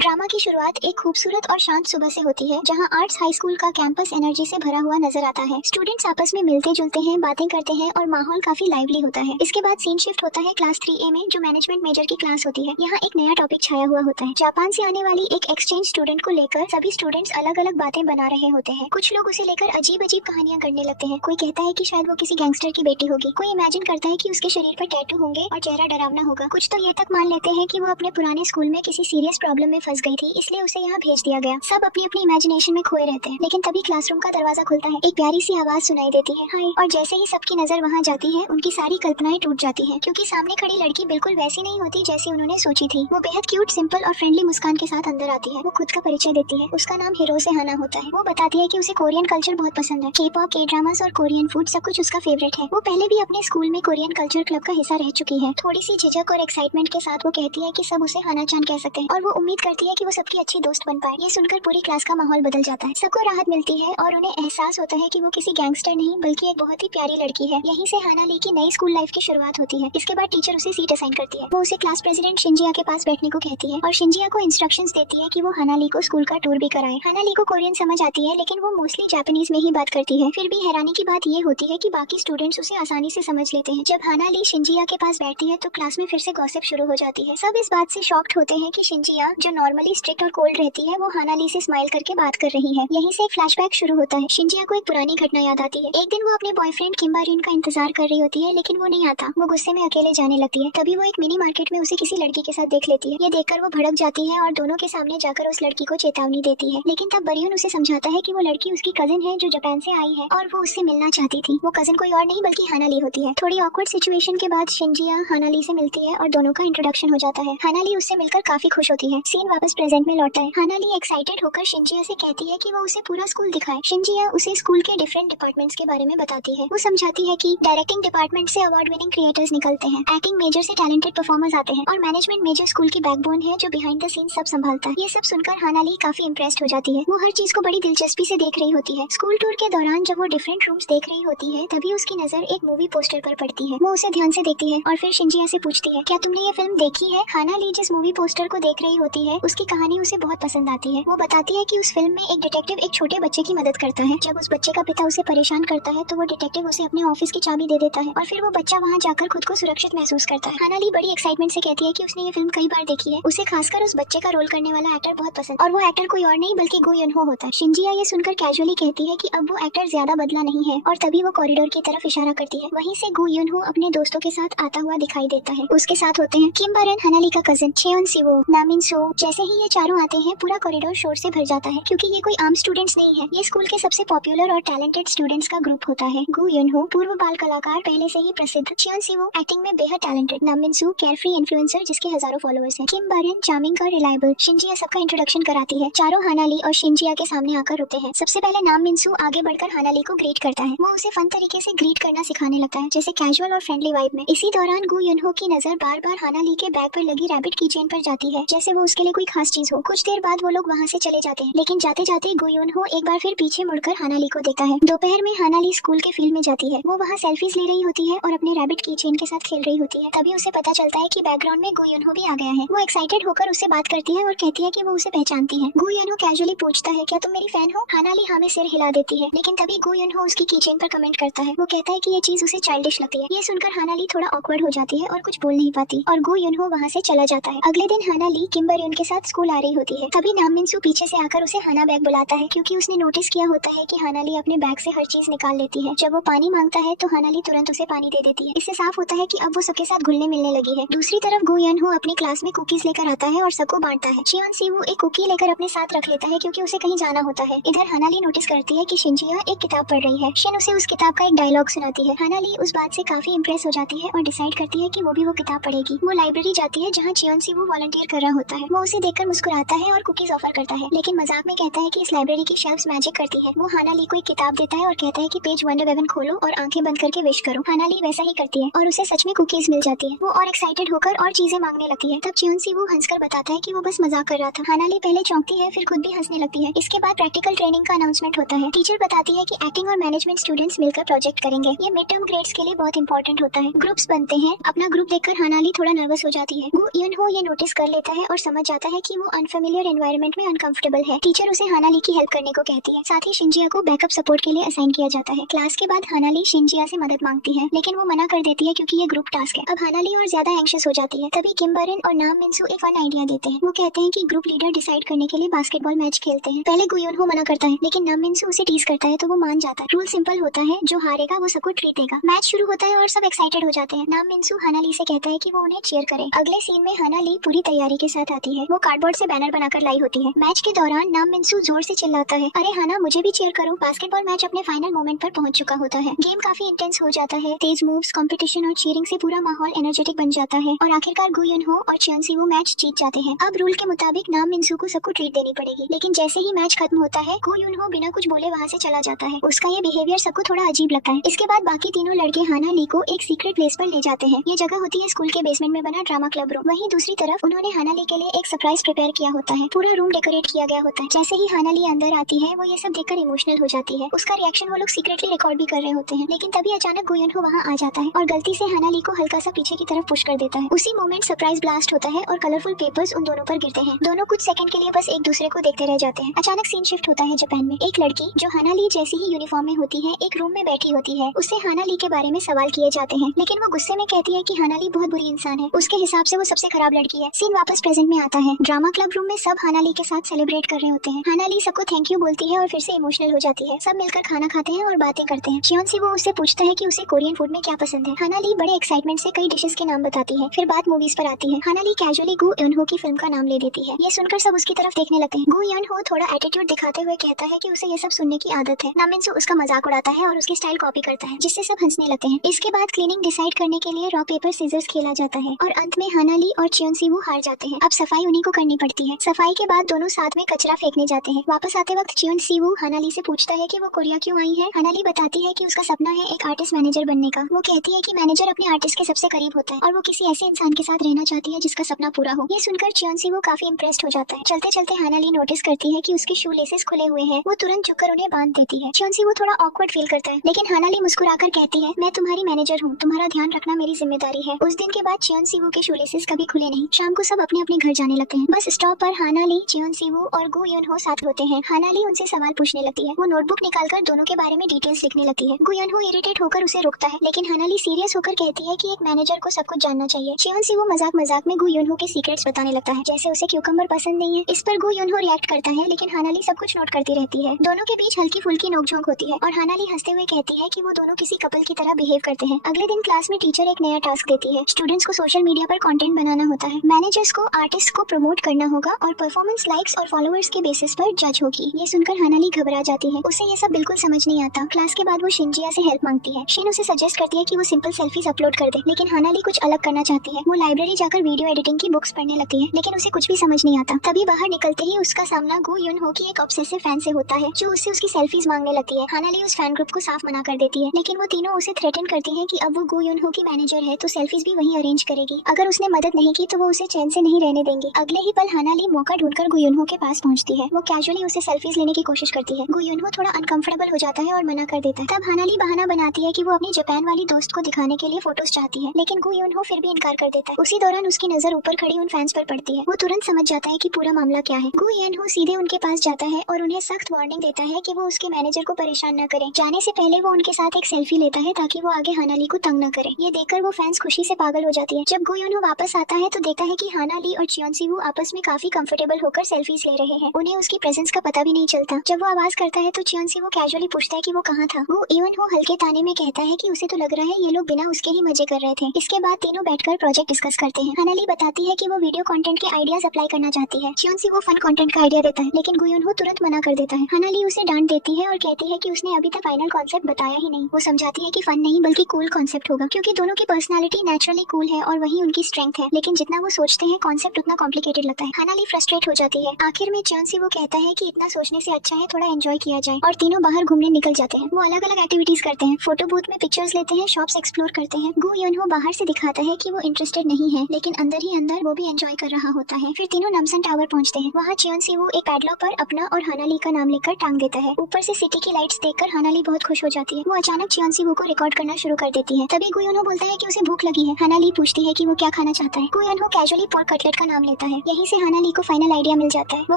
Drama की शुरुआत एक खूबसूरत और शांत सुबह से होती है, जहां आर्ट्स हाई स्कूल का कैंपस एनर्जी से भरा हुआ नजर आता है। स्टूडेंट्स आपस में मिलते जुलते हैं, बातें करते हैं और माहौल काफी लाइवली होता है। इसके बाद सीन शिफ्ट होता है क्लास 3A में, जो मैनेजमेंट मेजर की क्लास होती है। यहाँ एक नया टॉपिक छाया हुआ होता है। जापान से आने वाली एक एक्सचेंज स्टूडेंट को लेकर सभी स्टूडेंट्स अलग अलग बातें बना रहे होते हैं। कुछ लोग उसे लेकर अजीब अजीब कहानियां गढ़ने लगते हैं। कोई कहता है कि शायद वो किसी गैंगस्टर की बेटी होगी, कोई इमेजिन करता है कि उसके शरीर पर टैटू होंगे और चेहरा डरावना होगा। कुछ तो ये तक मान लेते हैं कि वो अपने पुराने स्कूल में किसी सीरियस प्रॉब्लम में फंस गई थी, इसलिए उसे यहाँ भेज दिया गया। सब अपनी अपनी इमेजिनेशन में खोए रहते हैं। लेकिन तभी क्लासरूम का दरवाजा खुलता है, एक प्यारी सी आवाज सुनाई देती है, हाय। और जैसे ही सबकी नजर वहाँ जाती है, उनकी सारी कल्पनाएं टूट जाती हैं, क्योंकि सामने खड़ी लड़की बिल्कुल वैसी नहीं होती जैसी उन्होंने सोची थी। वो बेहद क्यूट, सिंपल और फ्रेंडली मुस्कान के साथ अंदर आती है। वो खुद का परिचय देती है। उसका नाम हिरोसे हाना होता है। वो बताती है कि उसे कोरियन कल्चर बहुत पसंद है। के-पॉप, के-ड्रामास और कोरियन फूड सब कुछ उसका फेवरेट है। वो पहले भी अपने स्कूल में कोरियन कल्चर क्लब का हिस्सा रह चुकी है। थोड़ी सी झिझक और एक्साइटमेंट के साथ वो कहती है कि सब उसे हाना-चान कह सकते हैं, और वो उम्मीद करती है कि वो सबकी अच्छी दोस्त बन पाए। ये सुनकर पूरी क्लास का माहौल बदल जाता है। सबको राहत मिलती है और उन्हें एहसास होता है कि वो किसी गैंगस्टर नहीं बल्कि एक बहुत ही प्यारी लड़की है। यहीं से हाना ली की नई स्कूल लाइफ की शुरुआत होती है। इसके बाद टीचर उसे सीट असाइन करती है। वो उसे क्लास प्रेसिडेंट शिंजिया के पास बैठने को कहती है और शिंजिया को इंस्ट्रक्शंस देती है कि वो हाना ली को स्कूल का टूर भी कराए। हाना ली को कोरियन समझ आती है, लेकिन वो मोस्टली जापानीज में ही बात करती है। फिर भी हैरानी की बात ये होती है कि बाकी स्टूडेंट्स उसे आसानी से समझ लेते हैं। जब हाना ली शिंजिया के पास बैठती है तो क्लास में फिर से गॉसिप शुरू हो जाती है। सब इस बात से शॉक्ड होते हैं कि शिंजिया, जो नॉर्मली स्ट्रिक्ट और कोल्ड रहती है, वो हाना ली से स्माइल करके बात कर रही है। यहीं से एक फ्लैशबैक शुरू होता है। शिंजिया को एक पुरानी घटना याद आती है। एक दिन वो अपने बॉयफ्रेंड किम्बारिन का इंतजार कर रही होती है, लेकिन वो नहीं आता। वो गुस्से में अकेले जाने लगती है। तभी वो एक मिनी मार्केट में उसे किसी लड़की के साथ देख लेती है। ये देखकर वो भड़क जाती है और दोनों के सामने जाकर उस लड़की को चेतावनी देती है। लेकिन तब बरियन उसे समझाता है कि वो लड़की उसकी कजिन है जो जापान से आई है और वो उससे मिलना चाहती थी। वो कजिन कोई और नहीं बल्कि हाना ली होती है। थोड़ी ऑकवर्ड सिचुएशन के बाद शिंजिया हाना ली से मिलती है और दोनों का इंट्रोडक्शन हो जाता है। हाना ली उससे मिलकर काफी खुश होती है। सीन वापस प्रेजेंट में लौटता है। हाना ली एक्साइटेड होकर शिंजिया से कहती है कि वो उसे पूरा स्कूल दिखाए। शिंजिया उसे स्कूल के डिफरेंट डिपार्टमेंट्स के बारे में बताती है। वो समझाती है कि डायरेक्टिंग डिपार्टमेंट से अवार्ड विनिंग क्रिएटर्स निकलते हैं, एक्टिंग मेजर से टैलेंटेड परफॉर्मर्स आते हैं और मैनेजमेंट मेजर स्कूल की बैकबोन है जो बिहाइंड द सीन सब संभालता है। ये सब सुनकर हाना ली काफी इंप्रेस्ड हो जाती है। वो हर चीज को बड़ी दिलचस्पी से देख रही होती है। स्कूल टूर के दौरान जब वो डिफरेंट रूम्स देख रही होती है, तभी उसकी नजर एक मूवी पोस्टर पर पड़ती है। वो उसे ध्यान से देखती है और फिर शिंजिया से पूछती है, क्या तुमने ये फिल्म देखी है? हाना ली जिस मूवी पोस्टर को देख रही होती है, उसकी कहानी उसे बहुत पसंद आती है। वो बताती है कि उस फिल्म में एक डिटेक्टिव एक छोटे बच्चे की मदद करता है। जब उस बच्चे का पिता उसे परेशान करता है तो वो डिटेक्टिव उसे अपने ऑफिस की चाबी दे देता है और फिर वो बच्चा वहाँ जाकर खुद को सुरक्षित महसूस करता है। हाना ली बड़ी एक्साइटमेंट से कहती है कि उसने ये फिल्म कई बार देखी है। उसे खासकर उस बच्चे का रोल करने वाला एक्टर बहुत पसंद, और वो एक्टर कोई और नहीं बल्कि गो युन हो होता है। शिंजिया ये सुनकर कैजुअली कहती है कि अब वो एक्टर ज्यादा बदला नहीं है, और तभी वो कॉरिडोर की तरफ इशारा करती है। वहीं से गो युन हो अपने दोस्तों के साथ आता हुआ दिखाई देता है। उसके साथ होते हैं किम्बारन, हाना ली का कजिन चेयोन सिवो, नामिन सो। जैसे ही ये चारों आते हैं, पूरा कॉरिडोर शोर से भर जाता है, क्योंकि ये कोई आम स्टूडेंट्स नहीं है। ये स्कूल के सबसे पॉपुलर और टैलेंटेड स्टूडेंट्स का ग्रुप होता है। गो युन हो पूर्व बाल कलाकार, पहले से ही प्रसिद्ध। चेयोन सिवो एक्टिंग में बेहद टैलेंटेड। नामिन सो केयरफ्री इन्फ्लुएंसर जिसके हजारों फॉलोअर्स हैं। किम्बारन चार्मिंग और रिलायबल। शिंजिया सबका इंट्रोडक्शन कराती है। चारों हाना ली और शिंजिया के सामने आकर रुकते हैं। सबसे पहले नामिन आगे बढ़कर हाना ली को ग्रीट करता है। वो उसे फन तरीके से ग्रीट करना सिखाने लगता है, जैसे कैजुअल और फ्रेंडली वाइब में। इसी दौरान गो युन हो की नजर बार बार हाना ली के बैग पर लगी रैबिट की चेन पर जाती है, जैसे वो उसके लिए कोई खास चीज हो। कुछ देर बाद वो लोग वहाँ से चले जाते हैं, लेकिन जाते जाते गो युन हो एक बार फिर पीछे मुड़कर हाना ली को देखता है। दोपहर में हाना ली स्कूल के फील्ड में जाती है। वो वहाँ सेल्फीज ले रही होती है और अपने रैबिट की चेन के साथ खेल रही होती है। तभी उसे पता चलता है कि बैकग्राउंड में गो युन हो भी आ गया है। वो एक्साइटेड होकर उससे बात करती है और कहती है कि वो उसे पहचानती है। गो युन हो कैजुअली पूछता है, क्या तुम मेरी फैन हो? हाना ली हाँ में सिर हिला देती है, लेकिन तभी गो युन हो उसकी कीचेन पर कमेंट करता है। वो कहता है कि ये चीज उसे चाइल्डिश लगती है। ये सुनकर हाना ली थोड़ा ऑकवर्ड हो जाती है और कुछ बोल नहीं पाती, और गो युन हो वहाँ से चला जाता है। अगले दिन हाना ली किम्बरयुन के साथ स्कूल आ रही होती है। तभी नामिन पीछे से आकर उसे हाना बैग बुलाता है, क्योंकि उसने नोटिस किया होता है कि हाना ली अपने बैग से हर चीज निकाल लेती है। जब वो पानी मांगता है तो हाना ली तुरंत उसे पानी दे देती है। इससे साफ होता है कि अब वो सबके साथ घुलने मिलने लगी है। दूसरी तरफ गो युन हो अपनी क्लास में कुकीज लेकर आता है और सबको बांटता है। चेयोन सिवो एक कुकी लेकर अपने साथ रख लेता है, क्योंकि उसे कहीं जाना होता है। इधर हाना ली नोटिस करती है कि शिंजिया एक किताब पढ़ रही है। शिन उसे उस किताब का एक डायलॉग सुनाती है। हाना ली उस बात से काफी इंप्रेस हो जाती है और डिसाइड करती है कि वो भी वो किताब पढ़ेगी। वो लाइब्रेरी जाती है जहाँ चेयोन सिवो वॉलंटियर कर रहा होता है। वो उसे देखकर मुस्कुराता है और कुकीज ऑफर करता है, लेकिन मजाक में कहता है कि इस लाइब्रेरी की शेल्फ्स मैजिक करती है। वो हाना ली को एक किताब देता है और कहता है कि पेज 111 खोलो और आंखें बंद करके विश करो। हाना ली वैसा ही करती है और उसे सच में कुकीज मिल जाती है। वो और एक्साइटेड होकर और चीजें मांगने लगती है। तब चेयोन सिवो हंसकर बताता है कि वो बस मजाक कर रहा था। हाना ली पहले चौंकती है, फिर खुद भी हंसने लगती है। इसके बाद प्रैक्टिकल ट्रेनिंग का अनाउंसमेंट होता है। टीचर बताती है कि एक्टिंग और मैनेजमेंट स्टूडेंट्स मिलकर प्रोजेक्ट करेंगे। ये मिड टर्म ग्रेड्स के लिए बहुत इंपॉर्टेंट होता है। ग्रुप्स बनते हैं। अपना ग्रुप देखकर हाना ली थोड़ा नर्वस हो जाती है। गो युन हो ये नोटिस कर लेता है और समझ जाता है कि वो अनफेमिलियर एनवायरनमेंट में अनकंफर्टेबल है। टीचर उसे हानाली की हेल्प करने को कहती है। साथ ही शिंजिया को बैकअप सपोर्ट के लिए असाइन किया जाता है। क्लास के बाद हानाली शिंजिया से मदद मांगती है, लेकिन वो मना कर देती है क्योंकि ये ग्रुप टास्क है। अब हानाली और ज्यादा एंग्शियस हो जाती है। तभी किम बरिन और नाम मिनसू एक फन आइडिया देते हैं। वो कहते हैं कि ग्रुप लीडर डिसाइड करने के लिए बास्केटबॉल मैच खेलते हैं। पहले गुयोन हो मना करता है, लेकिन नाम मिनसू उसे टीज करता है तो वो मान जाता है। रूल सिंपल होता है, जो हारेगा वो सबको ट्रीट देगा। मैच शुरू होता है और सब एक्साइटेड हो जाते हैं। नाम मिनसू हानाली से कहता है कि वो उन्हें चीयर करे। अगले सीन में हानाली पूरी तैयारी के साथ आती है। वो कार्डबोर्ड से बैनर बनाकर लाई होती है। मैच के दौरान नाम मिनसू जोर से चिल्लाता है, अरे हाना मुझे भी चीयर करो। बास्केटबॉल मैच अपने फाइनल मोमेंट पर पहुंच चुका होता है। गेम काफी इंटेंस हो जाता है। तेज मूव्स, कंपटीशन और चीयरिंग से पूरा माहौल एनर्जेटिक बन जाता है और आखिरकार गुयोन हो और चियोन सिवू मैच जीत जाते हैं। अब रूल के मुताबिक नाम मिनसू को सबको ट्रीट देनी पड़ेगी, लेकिन जैसे ही मैच खत्म होता है गुयोन हो बिना कुछ बोले वहाँ से चला जाता है। उसका ये बिहेवियर सबको थोड़ा अजीब लगता है। इसके बाद बाकी तीनों लड़के हाना ली को एक सीक्रेट प्लेस पर ले जाते हैं। ये जगह होती है स्कूल के बेसमेंट में बना ड्रामा क्लब रूम। वहीं दूसरी तरफ उन्होंने हाना ली के लिए एक सरप्राइज प्रिपेयर किया होता है। पूरा रूम डेकोरेट किया गया होता है। जैसे ही हाना ली अंदर आती है वो ये सब देखकर इमोशनल हो जाती है। उसका रिएक्शन वो लोग सीक्रेटली रिकॉर्ड भी कर रहे होते हैं, लेकिन तभी अचानक गुयोन हो वहाँ आ जाता है और गलती से हाना ली को हल्का सा पीछे की तरफ पुश कर देता है। उसी मोमेंट सरप्राइज ब्लास्ट होता है और कलरफुल पेपर्स उन दोनों पर गिरते हैं। दोनों कुछ सेकंड के लिए बस एक दूसरे को देखते रह जाते हैं। अचानक सीन शिफ्ट होता है जापान में। एक लड़की जो हाना ली जैसी ही यूनिफॉर्म में होती है एक रूम में बैठी होती है। उससे हाना ली के बारे में सवाल किए जाते हैं, लेकिन वो गुस्से में कहती है कि हाना ली बहुत बुरी इंसान है। उसके हिसाब से वो सबसे खराब लड़की है। सीन वापस प्रेजेंट में आता है। ड्रामा क्लब रूम में सब हाना ली के साथ सेलिब्रेट कर रहे होते हैं। हाना ली सबको थैंक यू बोलती है और फिर से इमोशनल हो जाती है। सब मिलकर खाना खाते हैं और बातें करते हैं। चियोन सिवू उससे पूछता है कि उसे कोरियन फूड में क्या पसंद है। हाना ली बड़े एक्साइटमेंट से कई डिशेस के नाम बताती है। फिर बात मूवीज पर आती है। हाना ली कैजुअली गु यन हो की फिल्म का नाम ले देती है। ये सुनकर सब उसकी तरफ देखने लगते हैं। गु यन हो थोड़ा एटीट्यूड दिखाते हुए कहता है कि उसे ये सब सुनने की आदत है। नामिनसू उसका मजाक उड़ाता है और उसकी स्टाइल कॉपी करता है, जिससे सब हंसने लगते हैं। इसके बाद क्लीनिंग डिसाइड करने के लिए रॉक पेपर सीजर्स खेला जाता है और अंत में हाना ली और चियोन सिवू हार जाते हैं। अब सफाई उन्हीं को करनी पड़ती है। सफाई के बाद दोनों साथ में कचरा फेंकने जाते हैं। वापस आते वक्त चियोन सिवू हाना ली से पूछता है कि वो कोरिया क्यों आई है। हाना ली बताती है कि उसका सपना है एक आर्टिस्ट मैनेजर बनने का। वो कहती है कि मैनेजर अपने आर्टिस्ट के सबसे करीब होता है और वो किसी ऐसे इंसान के साथ रहना चाहती है जिसका सपना पूरा हो। ये सुनकर चियोन सिवू काफी इंप्रेस्ड हो जाता है। चलते चलते हाना ली नोटिस करती है कि उसके शू लेसेस खुले हुए हैं। वो तुरंत झुककर उन्हें बांध देती है। चियोन सिवू थोड़ा ऑकवर्ड फील करता है, लेकिन हाना ली मुस्कुराकर कहती है, मैं तुम्हारी मैनेजर हूँ, तुम्हारा ध्यान रखना मेरी जिम्मेदारी है। उस दिन के बाद चियोन सिवू के शू लेसेस कभी खुले नहीं। शाम को सब अपने अपने घर जाने लगते हैं। बस स्टॉप पर हाना ली, चियोन सिवू और गु युन हो साथ होते हैं। हाना ली उनसे सवाल पूछने लगती है। वो नोटबुक निकालकर दोनों के बारे में डिटेल्स लिखने लगती है। गु युन हो इरिटेट होकर उसे रोकता है, लेकिन हाना ली सीरियस होकर कहती है कि एक मैनेजर को सब कुछ जानना चाहिए। चियोन सिवू मजाक मजाक में गु युन हो के सीक्रेट्स बताने लगता है, जैसे उसे क्यूकम्बर पसंद नहीं है। इस पर गु युन हो रिएक्ट करता है, लेकिन हाना ली सब कुछ नोट करती रहती है। दोनों के बीच हल्की फुल्की नोकझोंक होती है और हाना ली हंसते हुए कहती है कि वो दोनों किसी कपल की तरह बिहेव करते हैं। अगले दिन क्लास में टीचर एक नया टास्क देती है। स्टूडेंट्स को सोशल मीडिया पर कंटेंट बनाना होता है। मैनेजर्स को आर्टिस्ट को प्रमोट करना होगा और परफॉर्मेंस लाइक्स और फॉलोअर्स के बेसिस पर जज होगी। ये सुनकर हाना ली घबरा जाती है। उसे ये सब बिल्कुल समझ नहीं आता। क्लास के बाद वो शिंजिया से हेल्प मांगती है। शिन उसे सजेस्ट करती है कि वो सिंपल सेल्फीज अपलोड कर दे, लेकिन हाना ली कुछ अलग करना चाहती है। वो लाइब्रेरी जाकर वीडियो एडिटिंग की बुक्स पढ़ने लगती है, लेकिन उसे कुछ भी समझ नहीं आता। तभी बाहर निकलते ही उसका सामना गु युन हो की एक ऑब्सेसिव फैन से होता है, जो उससे उसकी सेल्फीज मांगने लगती है। हाना ली उस फैन ग्रुप को साफ मना कर देती है, लेकिन वो तीनों उसे थ्रेटन करती है कि अब वो गु युन हो की मैनेजर है तो सेल्फीज भी वही अरेंज करेगी। अगर उसने मदद नहीं की तो वो उसे चैन से नहीं रहने देंगे। अगले ही पल हाना ली मौका ढूंढकर गु युन हो के पास पहुंचती है। वो कैजुअली उसे सेल्फीज लेने की कोशिश करती है। गु युन हो थोड़ा अनकंफर्टेबल हो जाता है और मना कर देता है। तब हाना ली बहाना बनाती है कि वो अपनी जापान वाली दोस्त को दिखाने के लिए फोटोज चाहती है, लेकिन गु युन हो फिर भी इनकार कर देता है। उसी दौरान उसकी नजर ऊपर खड़ी उन फैंस पर पड़ती है। वो तुरंत समझ जाता है कि पूरा मामला क्या है। गु युन हो सीधे उनके पास जाता है और उन्हें सख्त वार्निंग देता है कि वो उसके मैनेजर को परेशान न करे। जाने से पहले वो उनके साथ एक सेल्फी लेता है ताकि वो आगे हाना ली को तंग न करे। ये देखकर वो फैंस खुशी से पागल हो जाती है। जब गु युन हो वापस आता है तो देखता है कि हाना ली और चियोन सिवू आपस में काफी कंफर्टेबल होकर सेल्फीज ले रहे हैं। उन्हें उसकी प्रेजेंस का पता भी नहीं चलता। जब वो आवाज करता है तो चियोन सिवू कैजुअली पूछता है कि वो कहाँ था। वो युन हो हल्के ताने में कहता है कि उसे तो लग रहा है ये लोग बिना उसके ही मजे कर रहे थे। इसके बाद तीनों बैठकर प्रोजेक्ट डिस्कस करते हैं। हाना ली बताती है कि वो वीडियो कंटेंट के आइडियाज अप्लाई करना चाहती है। चियोन सिवू फन कंटेंट का आइडिया देता है, लेकिन गु युन हो तुरंत मना कर देता है। हाना ली उसे डांट देती है और कहती है कि उसने अभी तक फाइनल कॉन्सेप्ट बताया ही नहीं। वो समझाती है कि फन नहीं बल्कि कूल कॉन्सेप्ट होगा, क्योंकि दोनों की पर्सनालिटी नेचुरली कूल है और वही उनकी स्ट्रेंथ है। लेकिन जितना वो सोचते हैं कॉन्सेप्ट उतना कॉम्प्लिकेटेड लगता है। हाना ली फ्रस्ट्रेट हो जाती है। आखिर में चियोन सिवू कहता है कि इतना सोचने से अच्छा है थोड़ा एंजॉय किया जाए, और तीनों बाहर घूमने निकल जाते हैं। वो अलग अलग एक्टिविटीज करते हैं। फोटो बूथ में पिक्चर्स लेते हैं, शॉप्स एक्सप्लोर करते हैं। गु युन हो बाहर से दिखाता है कि वो इंटरेस्टेड नहीं है, लेकिन अंदर ही अंदर वो भी एंजॉय कर रहा होता है। फिर तीनों नमसन टावर पहुंचते हैं। वहाँ चियोन सिवू एक पैडलॉक पर अपना और हाना ली का नाम लिखकर टांग देता है। ऊपर से सिटी की लाइट्स देखकर हाना ली बहुत खुश हो जाती है। वो अचानक चियोन सिवू को रिकॉर्ड करना शुरू कर देती है। तभी गु युन हो बोलता है कि उसे भूख लगी है। हाना ली पूछती है कि वो क्या खाना चाहता है। गु युन हो कैजुअली पोर्क कटलेट का नाम लेता है। यहीं से हाना ली को फाइनल आइडिया मिल जाता है। वो